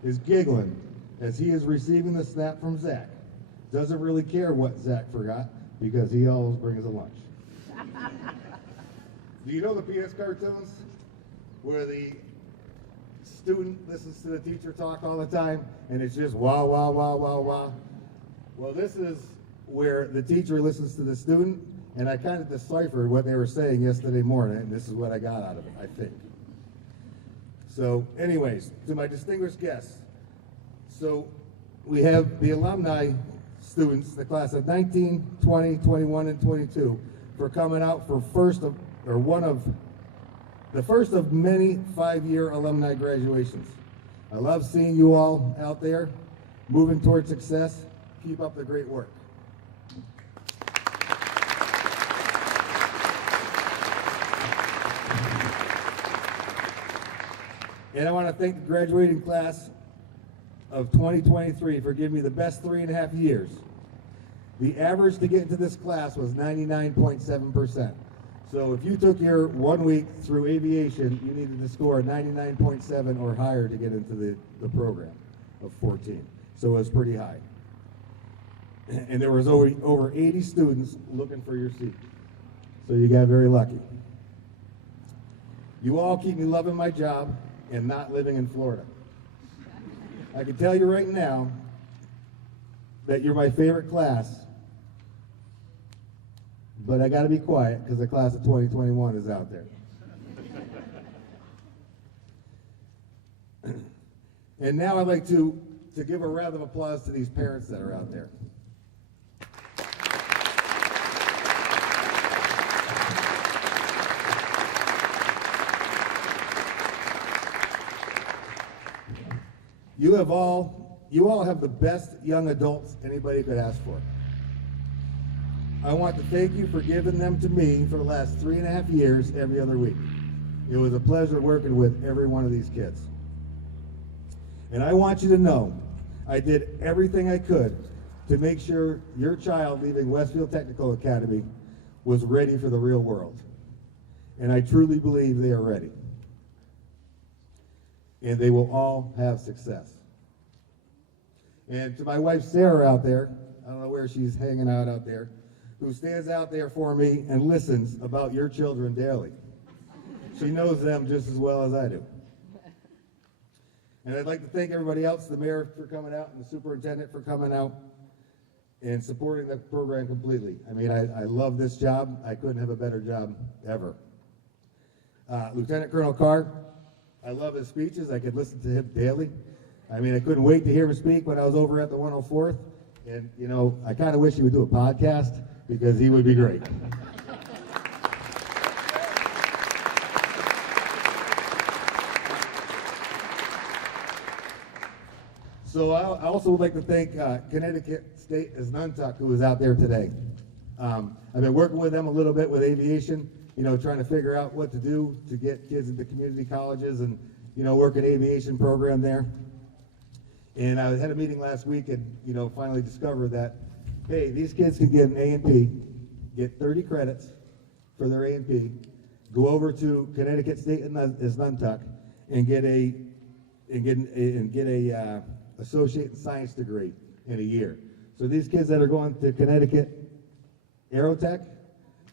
is giggling as he is receiving the snap from Zach. Doesn't really care what Zach forgot because he always brings a lunch. Do you know the PS cartoons where the student listens to the teacher talk all the time and it's just wah, wah, wah, wah, wah? Well, this is where the teacher listens to the student, and I kind of deciphered what they were saying yesterday morning, and this is what I got out of it, I think. So anyways, to my distinguished guests, so we have the alumni students, the class of 19, 20, 21, and 22, for coming out for the first of many 5-year alumni graduations. I love seeing you all out there moving towards success. Keep up the great work. And I want to thank the graduating class of 2023 for giving me the best 3.5 years. The average to get into this class was 99.7%. So if you took your 1 week through aviation, you needed to score 99.7 or higher to get into the program of 14. So it was pretty high. And there was over 80 students looking for your seat. So you got very lucky. You all keep me loving my job and not living in Florida. I can tell you right now that you're my favorite class, but I gotta be quiet because the class of 2021 is out there. And now I'd like to give a round of applause to these parents that are out there. You all have the best young adults anybody could ask for. I want to thank you for giving them to me for the last 3.5 years every other week. It was a pleasure working with every one of these kids. And I want you to know, I did everything I could to make sure your child leaving Westfield Technical Academy was ready for the real world. And I truly believe they are ready. And they will all have success. And to my wife Sarah out there, I don't know where she's hanging out there, who stands out there for me and listens about your children daily. She knows them just as well as I do. And I'd like to thank everybody else, the mayor for coming out and the superintendent for coming out and supporting the program completely. I mean, I love this job. I couldn't have a better job ever. Lieutenant Colonel Carr, I love his speeches. I could listen to him daily. I mean, I couldn't wait to hear him speak when I was over at the 104th. And, you know, I kind of wish he would do a podcast because he would be great. So I also would like to thank Connecticut State Asnuntuck, who was out there today. I've been working with them a little bit with aviation, you know, trying to figure out what to do to get kids into community colleges and, you know, work an aviation program there. And I had a meeting last week and, you know, finally discovered that, hey, these kids can get an A&P, get 30 credits for their A&P, go over to Connecticut State Asnuntuck and get a associate in science degree in a year. So these kids that are going to Connecticut Aerotech,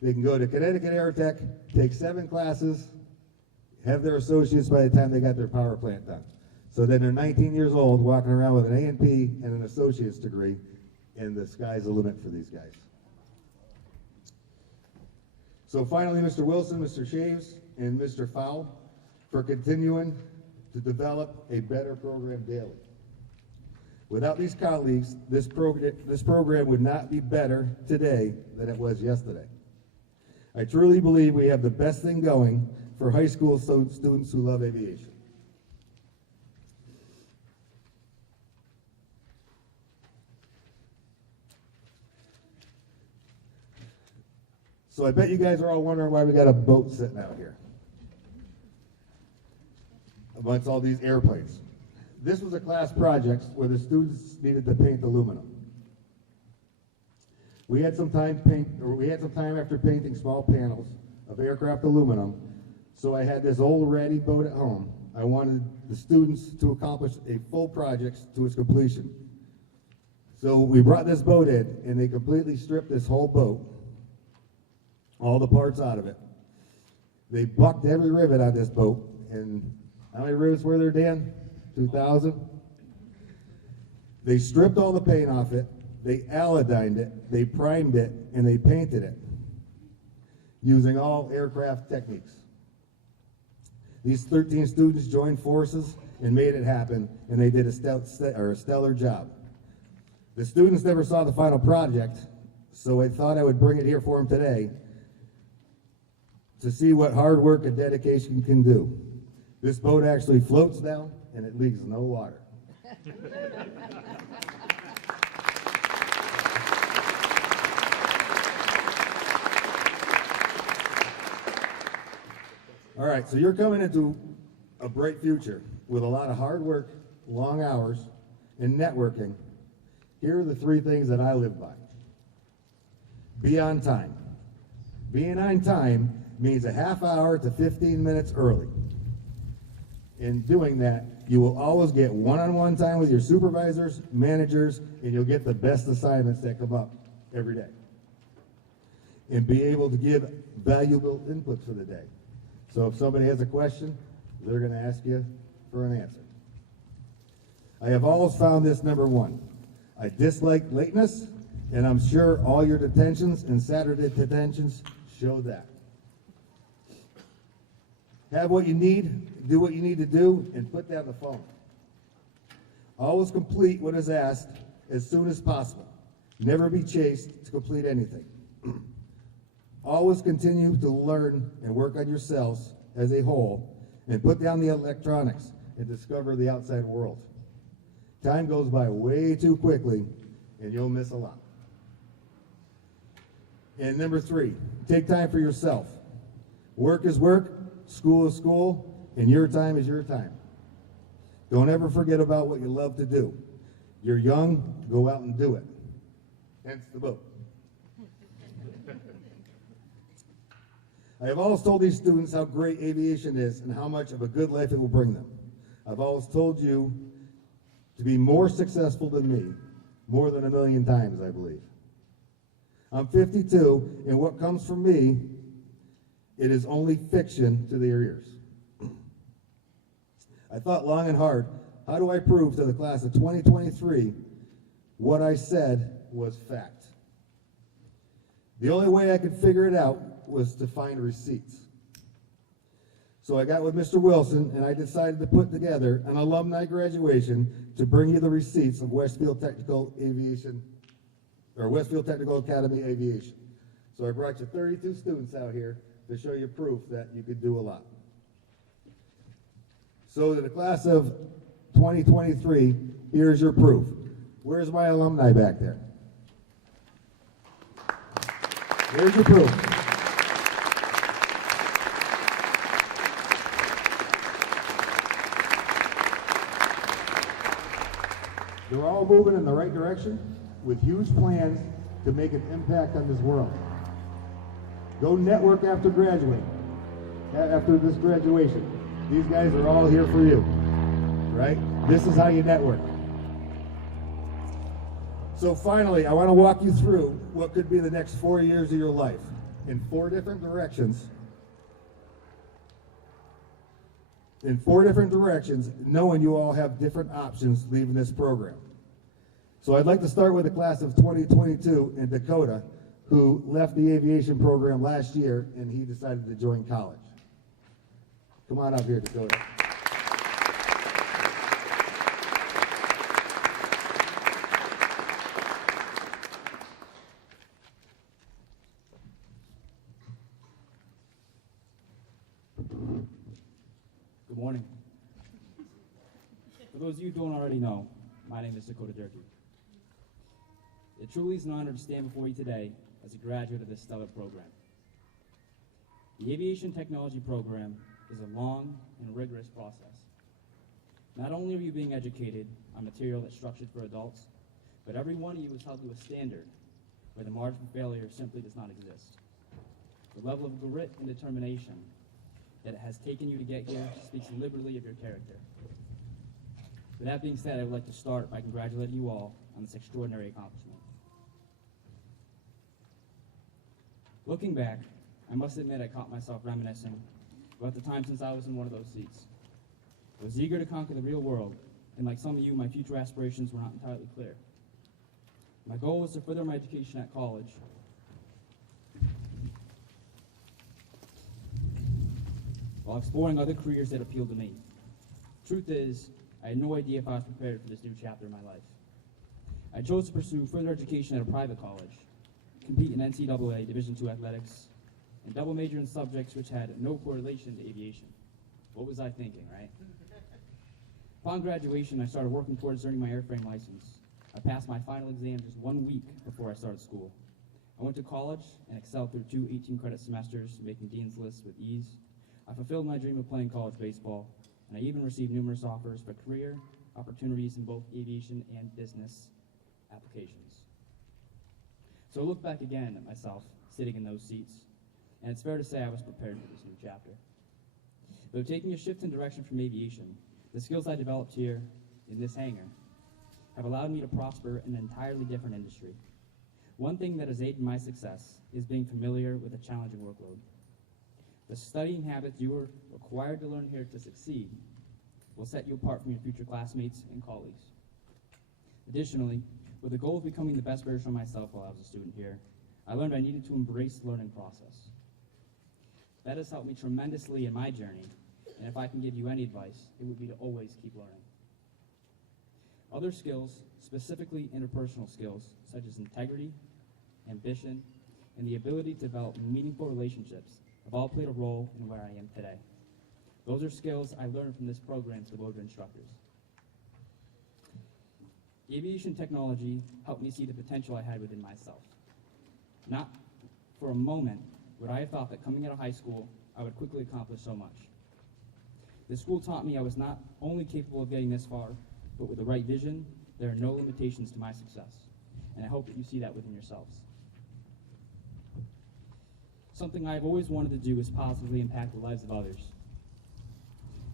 they can go to Connecticut Aerotech, take 7 classes, have their associates by the time they got their power plant done. So then they're 19 years old, walking around with an A&P and an associate's degree, and the sky's the limit for these guys. So finally, Mr. Wilson, Mr. Shaves, and Mr. Fowl for continuing to develop a better program daily. Without these colleagues, this program would not be better today than it was yesterday. I truly believe we have the best thing going for high school students who love aviation. So I bet you guys are all wondering why we got a boat sitting out here amongst all these airplanes. This was a class project where the students needed to paint aluminum. We had some time after painting small panels of aircraft aluminum, so I had this old ratty boat at home. I wanted the students to accomplish a full project to its completion. So we brought this boat in, and they completely stripped this whole boat, all the parts out of it. They bucked every rivet on this boat, and how many rivets were there, Dan? 2,000? They stripped all the paint off it, they alodined it, they primed it, and they painted it using all aircraft techniques. These 13 students joined forces and made it happen, and they did a stellar job. The students never saw the final project, so I thought I would bring it here for them today to see what hard work and dedication can do. This boat actually floats down, and it leaks no water. All right, so you're coming into a bright future with a lot of hard work, long hours, and networking. Here are the 3 things that I live by. Be on time. Being on time means a half hour to 15 minutes early. In doing that, you will always get one-on-one time with your supervisors, managers, and you'll get the best assignments that come up every day. And be able to give valuable input for the day. So if somebody has a question, they're going to ask you for an answer. I have always found this number one. I dislike lateness, and I'm sure all your detentions and Saturday detentions show that. Have what you need, do what you need to do, and put down the phone. Always complete what is asked as soon as possible. Never be chased to complete anything. Always continue to learn and work on yourselves as a whole, and put down the electronics and discover the outside world. Time goes by way too quickly, and you'll miss a lot. And number 3, take time for yourself. Work is work, school is school, and your time is your time. Don't ever forget about what you love to do. You're young, go out and do it. Hence the boat. I have always told these students how great aviation is and how much of a good life it will bring them. I've always told you to be more successful than me, more than 1,000,000 times, I believe. I'm 52, and what comes from me, it is only fiction to their ears. I thought long and hard, how do I prove to the class of 2023 what I said was fact? The only way I could figure it out was to find receipts. So I got with Mr. Wilson, and I decided to put together an alumni graduation to bring you the receipts of Westfield Technical Aviation, or Westfield Technical Academy Aviation. So I brought you 32 students out here to show you proof that you could do a lot. So to the class of 2023, here's your proof. Where's my alumni back there? Here's your proof. They're all moving in the right direction with huge plans to make an impact on this world. Go network after this graduation. These guys are all here for you, right? This is how you network. So finally, I want to walk you through what could be the next 4 years of your life in 4 different directions. In 4 different directions, knowing you all have different options leaving this program. So I'd like to start with the class of 2022 in Dakota, who left the aviation program last year and he decided to join college. Come on up here, Dakota. Good morning. For those of you who don't already know, my name is Dakota Durkee. It truly is an honor to stand before you today as a graduate of this stellar program. The Aviation Technology program is a long and rigorous process. Not only are you being educated on material that's structured for adults, but every one of you is held to a standard where the margin for failure simply does not exist. The level of grit and determination that it has taken you to get here speaks liberally of your character. With that being said, I would like to start by congratulating you all on this extraordinary accomplishment. Looking back, I must admit I caught myself reminiscing about the time since I was in one of those seats. I was eager to conquer the real world, and like some of you, my future aspirations were not entirely clear. My goal was to further my education at college, while exploring other careers that appealed to me. Truth is, I had no idea if I was prepared for this new chapter in my life. I chose to pursue further education at a private college, compete in NCAA Division II athletics, and double major in subjects which had no correlation to aviation. What was I thinking, right? Upon graduation, I started working towards earning my airframe license. I passed my final exam just 1 week before I started school. I went to college and excelled through 2 18-credit semesters, making dean's lists with ease. I fulfilled my dream of playing college baseball, and I even received numerous offers for career opportunities in both aviation and business applications. So I look back again at myself sitting in those seats, and it's fair to say I was prepared for this new chapter. Though taking a shift in direction from aviation, the skills I developed here in this hangar have allowed me to prosper in an entirely different industry. One thing that has aided my success is being familiar with a challenging workload. The studying habits you are required to learn here to succeed will set you apart from your future classmates and colleagues. Additionally, with the goal of becoming the best version of myself while I was a student here, I learned I needed to embrace the learning process. That has helped me tremendously in my journey, and if I can give you any advice, it would be to always keep learning. Other skills, specifically interpersonal skills, such as integrity, ambition, and the ability to develop meaningful relationships, have all played a role in where I am today. Those are skills I learned from this program's devoted instructors. Aviation technology helped me see the potential I had within myself. Not for a moment would I have thought that coming out of high school, I would quickly accomplish so much. The school taught me I was not only capable of getting this far, but with the right vision, there are no limitations to my success. And I hope that you see that within yourselves. Something I've always wanted to do is positively impact the lives of others.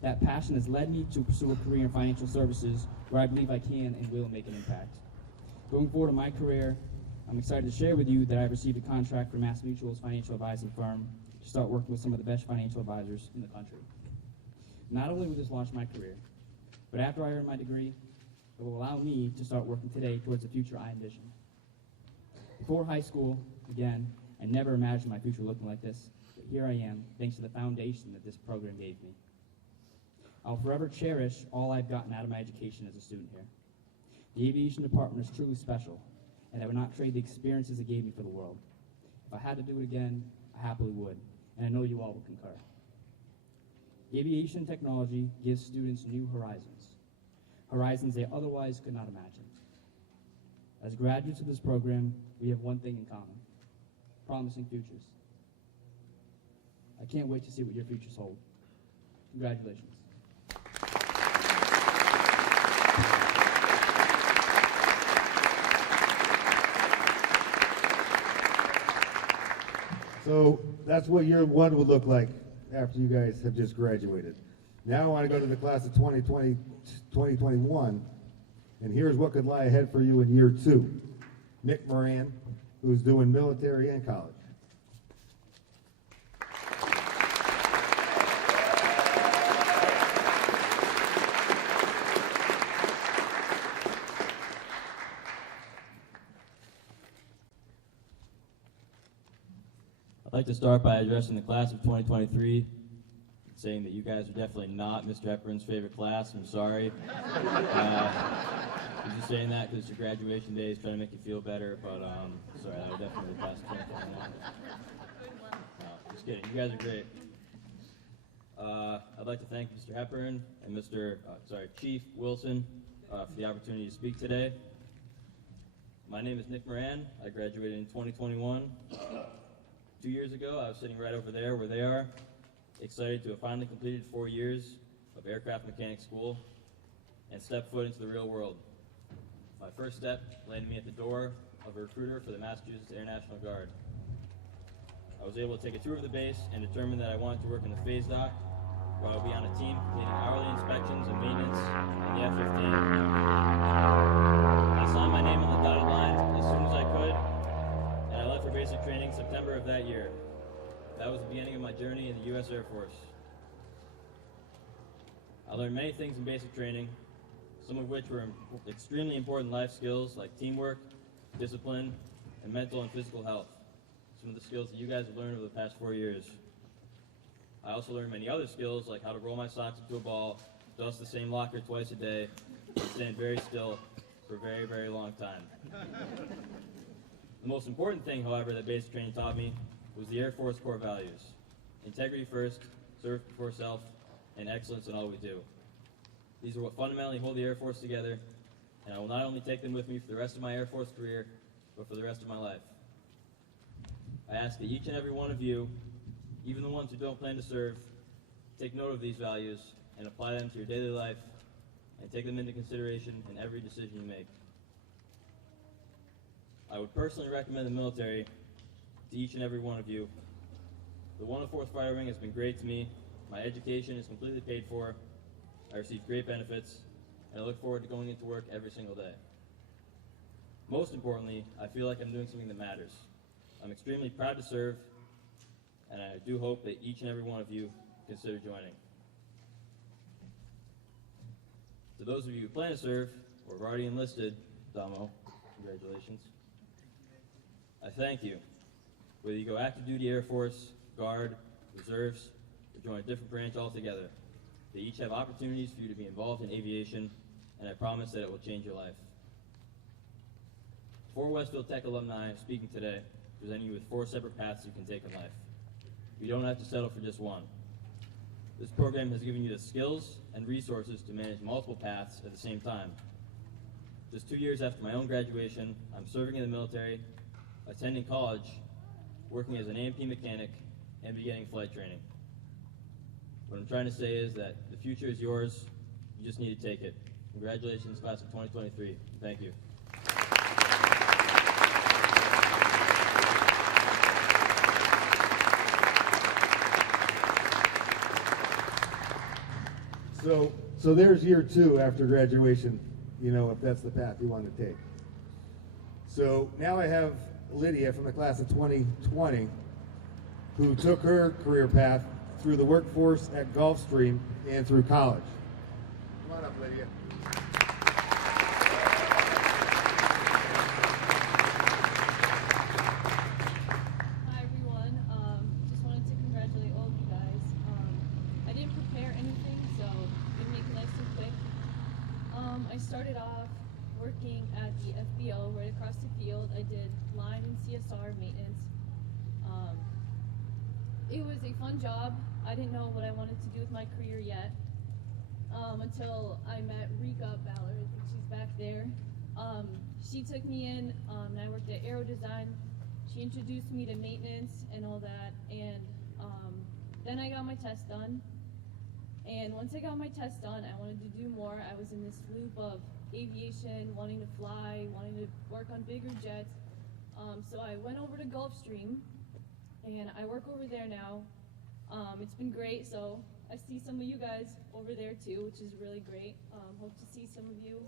That passion has led me to pursue a career in financial services where I believe I can and will make an impact. Going forward in my career, I'm excited to share with you that I've received a contract from MassMutual's financial advising firm to start working with some of the best financial advisors in the country. Not only will this launch my career, but after I earn my degree, it will allow me to start working today towards the future I envision. Before high school, again, I never imagined my future looking like this, but here I am, thanks to the foundation that this program gave me. I'll forever cherish all I've gotten out of my education as a student here. The aviation department is truly special, and I would not trade the experiences it gave me for the world. If I had to do it again, I happily would, and I know you all will concur. Aviation technology gives students new horizons, horizons they otherwise could not imagine. As graduates of this program, we have one thing in common: promising futures. I can't wait to see what your futures hold. Congratulations. So that's what year one would look like after you guys have just graduated. Now I want to go to the class of 2020, 2021, and here's what could lie ahead for you in year two. Nick Moran, who's doing military and college. I'd like to start by addressing the class of 2023, saying that you guys are definitely not Mr. Hepburn's favorite class. I'm sorry. I'm just saying that because it's your graduation day, trying to make you feel better, but sorry, that would definitely be the class of 2021. No, just kidding. You guys are great. I'd like to thank Mr. Hepburn and Chief Wilson for the opportunity to speak today. My name is Nick Moran. I graduated in 2021. 2 years ago, I was sitting right over there where they are, excited to have finally completed 4 years of aircraft mechanic school and stepped foot into the real world. My first step landed me at the door of a recruiter for the Massachusetts Air National Guard. I was able to take a tour of the base and determine that I wanted to work in the phase dock, where I would be on a team completing hourly inspections and maintenance on the F-15. I signed my name on the dotted line as soon as I could, and I left for basic training September of that year. That was the beginning of my journey in the U.S. Air Force. I learned many things in basic training, some of which were extremely important life skills like teamwork, discipline, and mental and physical health. Some of the skills that you guys have learned over the past 4 years. I also learned many other skills like how to roll my socks into a ball, dust the same locker twice a day, and stand very still for a very, very long time. The most important thing, however, that basic training taught me was the Air Force core values: integrity first, service before self, and excellence in all we do. These are what fundamentally hold the Air Force together, and I will not only take them with me for the rest of my Air Force career, but for the rest of my life. I ask that each and every one of you, even the ones who don't plan to serve, take note of these values and apply them to your daily life, and take them into consideration in every decision you make. I would personally recommend the military to each and every one of you. The 104th Fighter Wing has been great to me. My education is completely paid for. I receive great benefits, and I look forward to going into work every single day. Most importantly, I feel like I'm doing something that matters. I'm extremely proud to serve, and I do hope that each and every one of you consider joining. To those of you who plan to serve or have already enlisted, Damo, congratulations. I thank you. Whether you go active duty Air Force, Guard, Reserves, or join a different branch altogether, they each have opportunities for you to be involved in aviation, and I promise that it will change your life. 4 Westfield Tech alumni speaking today, presenting you with 4 separate paths you can take in life. You don't have to settle for just one. This program has given you the skills and resources to manage multiple paths at the same time. Just 2 years after my own graduation, I'm serving in the military, attending college, working as an A&P mechanic, and beginning flight training. What I'm trying to say is that the future is yours. You just need to take it. Congratulations, class of 2023. Thank you. So there's year 2 after graduation, you know, if that's the path you want to take. So now I have Lydia from the class of 2020 who took her career path through the workforce at Gulfstream and through college. Come on up, Lydia. Hi everyone. Just wanted to congratulate all of you guys. I didn't prepare anything, so I'm gonna make it nice and quick. I started off working at the FBO right across the field. I did line and CSR maintenance. It was a fun job. I didn't know what I wanted to do with my career yet until I met Rika Ballard. I think she's back there. She took me in and I worked at Aero Design. She introduced me to maintenance and all that, and then I got my test done. And once I got my test done, I wanted to do more. I was in this loop of aviation, wanting to fly, wanting to work on bigger jets. So I went over to Gulfstream, and I work over there now. It's been great, so I see some of you guys over there too, which is really great. Hope to see some of you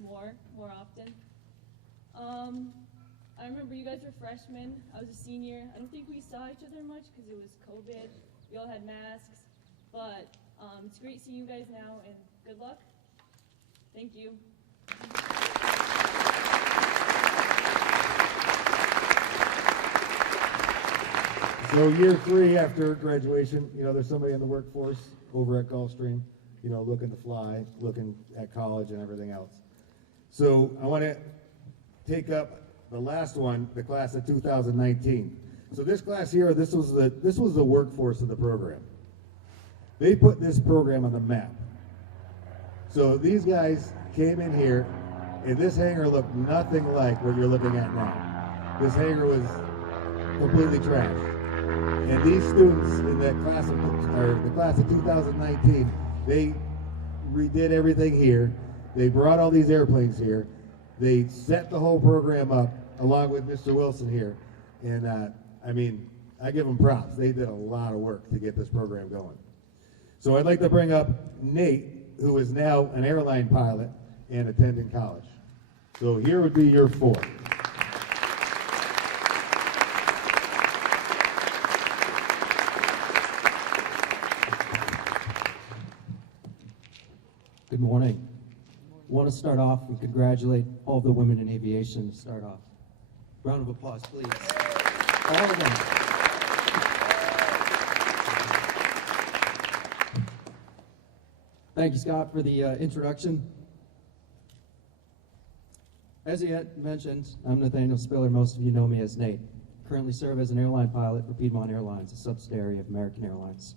more often. I remember you guys were freshmen. I was a senior. I don't think we saw each other much because it was COVID. We all had masks, but it's great seeing you guys now, and good luck. Thank you. So year 3 after graduation, you know, there's somebody in the workforce over at Gulfstream, you know, looking to fly, looking at college and everything else. So I want to take up the last one, the class of 2019. So this class here, this was the workforce of the program. They put this program on the map. So these guys came in here, and this hangar looked nothing like what you're looking at now. This hangar was completely trashed. And these students in the class of 2019, they redid everything here. They brought all these airplanes here. They set the whole program up along with Mr. Wilson here. And I mean, I give them props. They did a lot of work to get this program going. So I'd like to bring up Nate, who is now an airline pilot and attending college. So here would be your 4. Good morning. I want to start off and congratulate all the women in aviation to start off. Round of applause, please. All of them. Thank you, Scott, for the introduction. As he had mentioned, I'm Nathaniel Spiller. Most of you know me as Nate. Currently serve as an airline pilot for Piedmont Airlines, a subsidiary of American Airlines.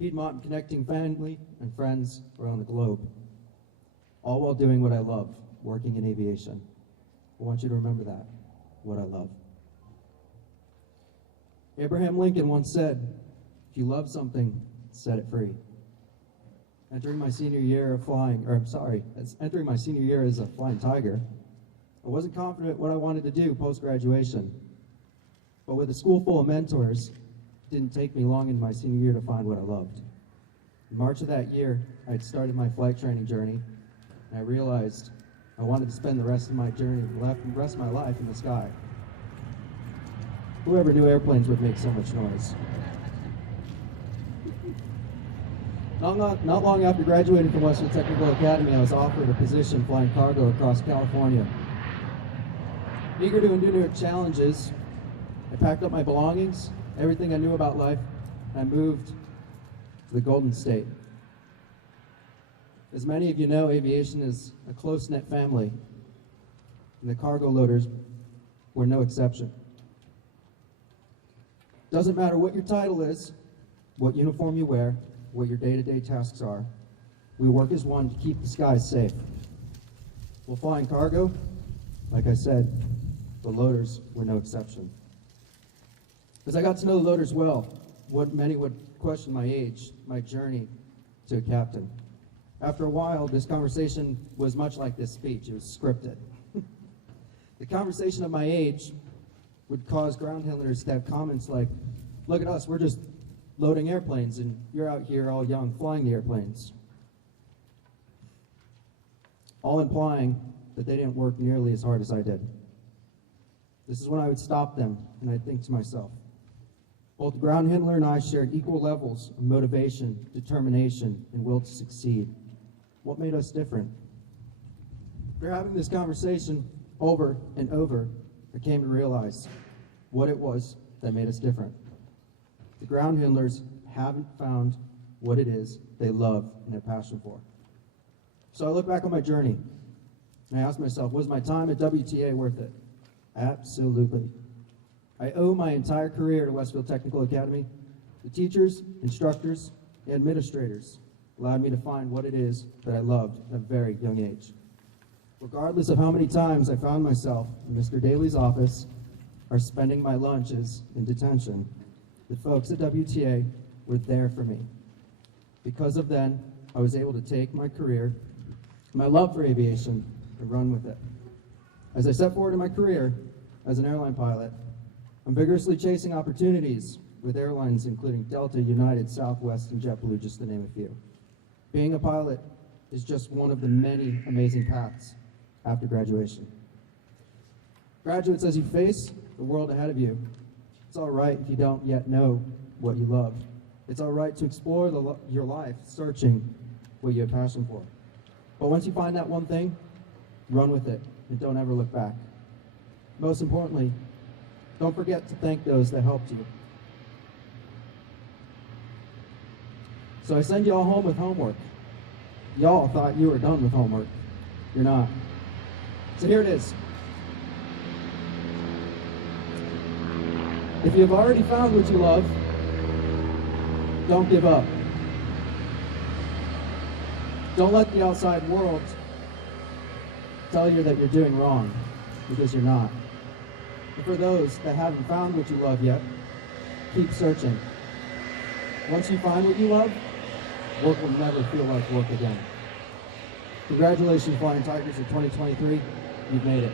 Piedmont connecting family and friends around the globe, all while doing what I love, working in aviation. I want you to remember that, what I love. Abraham Lincoln once said, if you love something, set it free. Entering my senior year as a flying tiger, I wasn't confident what I wanted to do post-graduation. But with a school full of mentors, it didn't take me long in my senior year to find what I loved. In March of that year, I'd started my flight training journey, and I realized I wanted to spend the rest of my life in the sky. Whoever knew airplanes would make so much noise. Not long after graduating from Westfield Technical Academy, I was offered a position flying cargo across California. Eager to endure new challenges, I packed up my belongings, everything I knew about life, and I moved to the Golden State. As many of you know, aviation is a close-knit family, and the cargo loaders were no exception. Doesn't matter what your title is, what uniform you wear, what your day-to-day tasks are, we work as one to keep the skies safe. While flying cargo, like I said, the loaders were no exception. As I got to know the loaders well, what many would question my age, my journey to a captain. After a while, this conversation was much like this speech. It was scripted. The conversation of my age would cause ground handlers to have comments like, look at us, we're just loading airplanes, and you're out here all young flying the airplanes. All implying that they didn't work nearly as hard as I did. This is when I would stop them, and I'd think to myself, both the ground handler and I shared equal levels of motivation, determination, and will to succeed. What made us different? After having this conversation over and over, I came to realize what it was that made us different. The ground handlers haven't found what it is they love and have passion for. So I look back on my journey, and I ask myself, was my time at WTA worth it? Absolutely. I owe my entire career to Westfield Technical Academy. The teachers, instructors, and administrators allowed me to find what it is that I loved at a very young age. Regardless of how many times I found myself in Mr. Daly's office or spending my lunches in detention, the folks at WTA were there for me. Because of them, I was able to take my career, my love for aviation, and run with it. As I step forward in my career as an airline pilot, I'm vigorously chasing opportunities with airlines including Delta, United, Southwest, and JetBlue, just to name a few. Being a pilot is just one of the many amazing paths after graduation. Graduates, as you face the world ahead of you, it's all right if you don't yet know what you love. It's all right to explore your life, searching what you have passion for. But once you find that one thing, run with it and don't ever look back. Most importantly, don't forget to thank those that helped you. So I send you all home with homework. Y'all thought you were done with homework. You're not. So here it is. If you've already found what you love, don't give up. Don't let the outside world tell you that you're doing wrong, because you're not. And for those that haven't found what you love yet, keep searching. Once you find what you love, work will never feel like work again. Congratulations, Flying Tigers, in 2023. You've made it.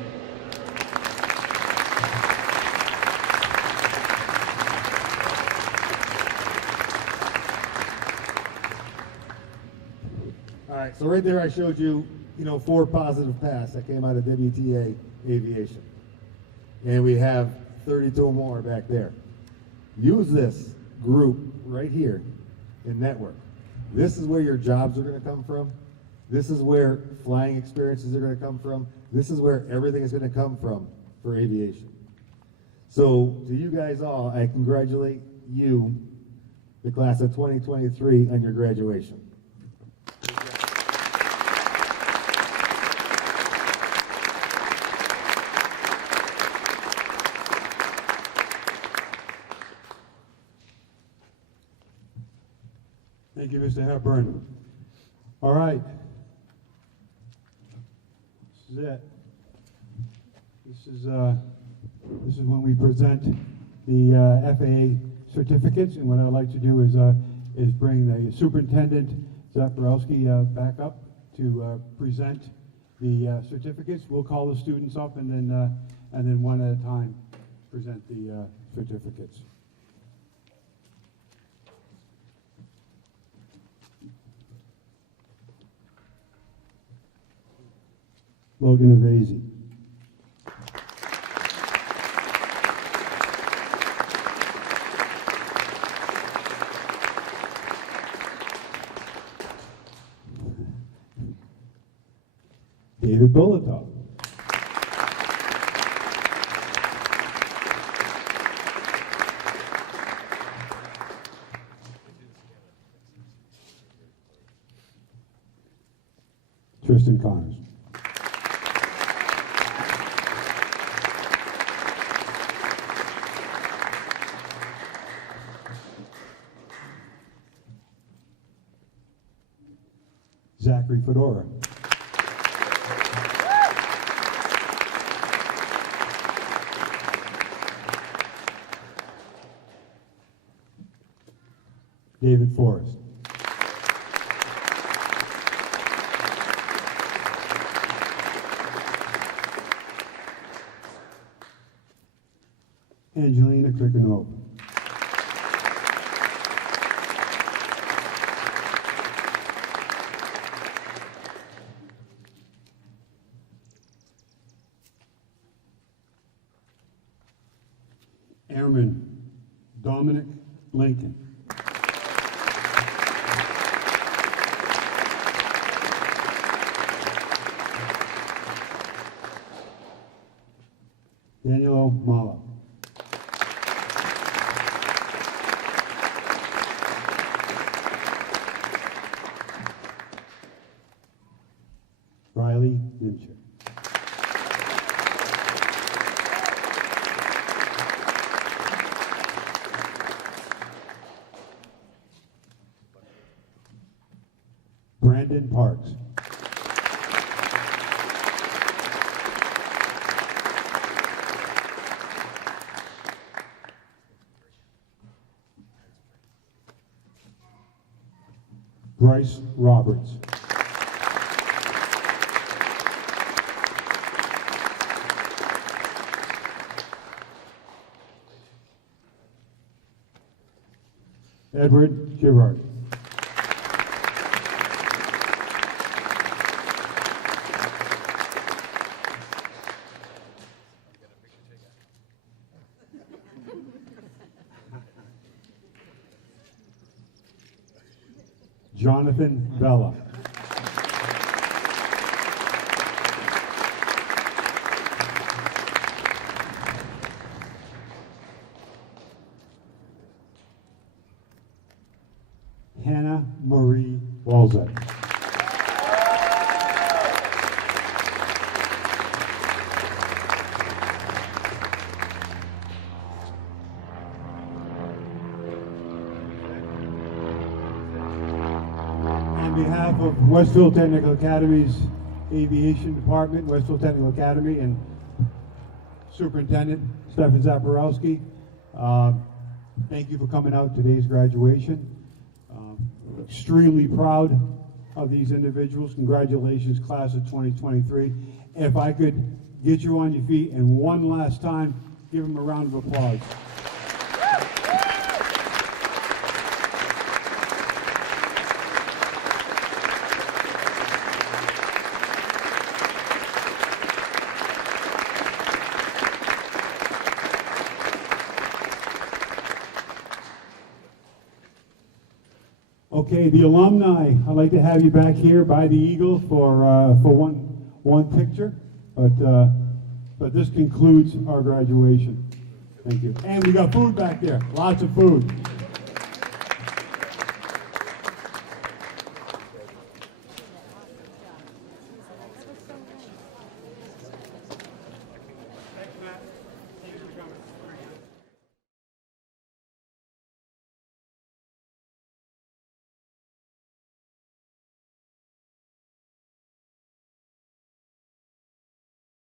All right, so right there I showed you, 4 positive paths that came out of WTA Aviation. And we have 32 more back there. Use this group right here in network. This is where your jobs are going to come from. This is where flying experiences are going to come from. This is where everything is going to come from for aviation. So to you guys all, I congratulate you, the class of 2023, on your graduation. Thank you, Mr. Hepburn. All right. This is it. This is when we present the FAA certificates, and what I'd like to do is bring the superintendent Zaporowski back up to present the certificates. We'll call the students up and then one at a time present the certificates. Logan Avasi. David Bulletov. Tristan Connors. Zachary Fedora. David Forrest. Angelina Kirkenhope. Airman Dominic Lincoln. Daniel Malo. Riley Dimchik. Brandon Parks. Bryce Roberts. Edward Girard. Jonathan Bella. Hannah Marie Walzek. On behalf of Westfield Technical Academy's Aviation Department, Westfield Technical Academy, and Superintendent Stefan Zaporowski, thank you for coming out to today's graduation. Extremely proud of these individuals. Congratulations, class of 2023. If I could get you on your feet and one last time, give them a round of applause. Okay, the alumni, I'd like to have you back here by the Eagle for one picture, but this concludes our graduation. Thank you. And we got food back there, lots of food.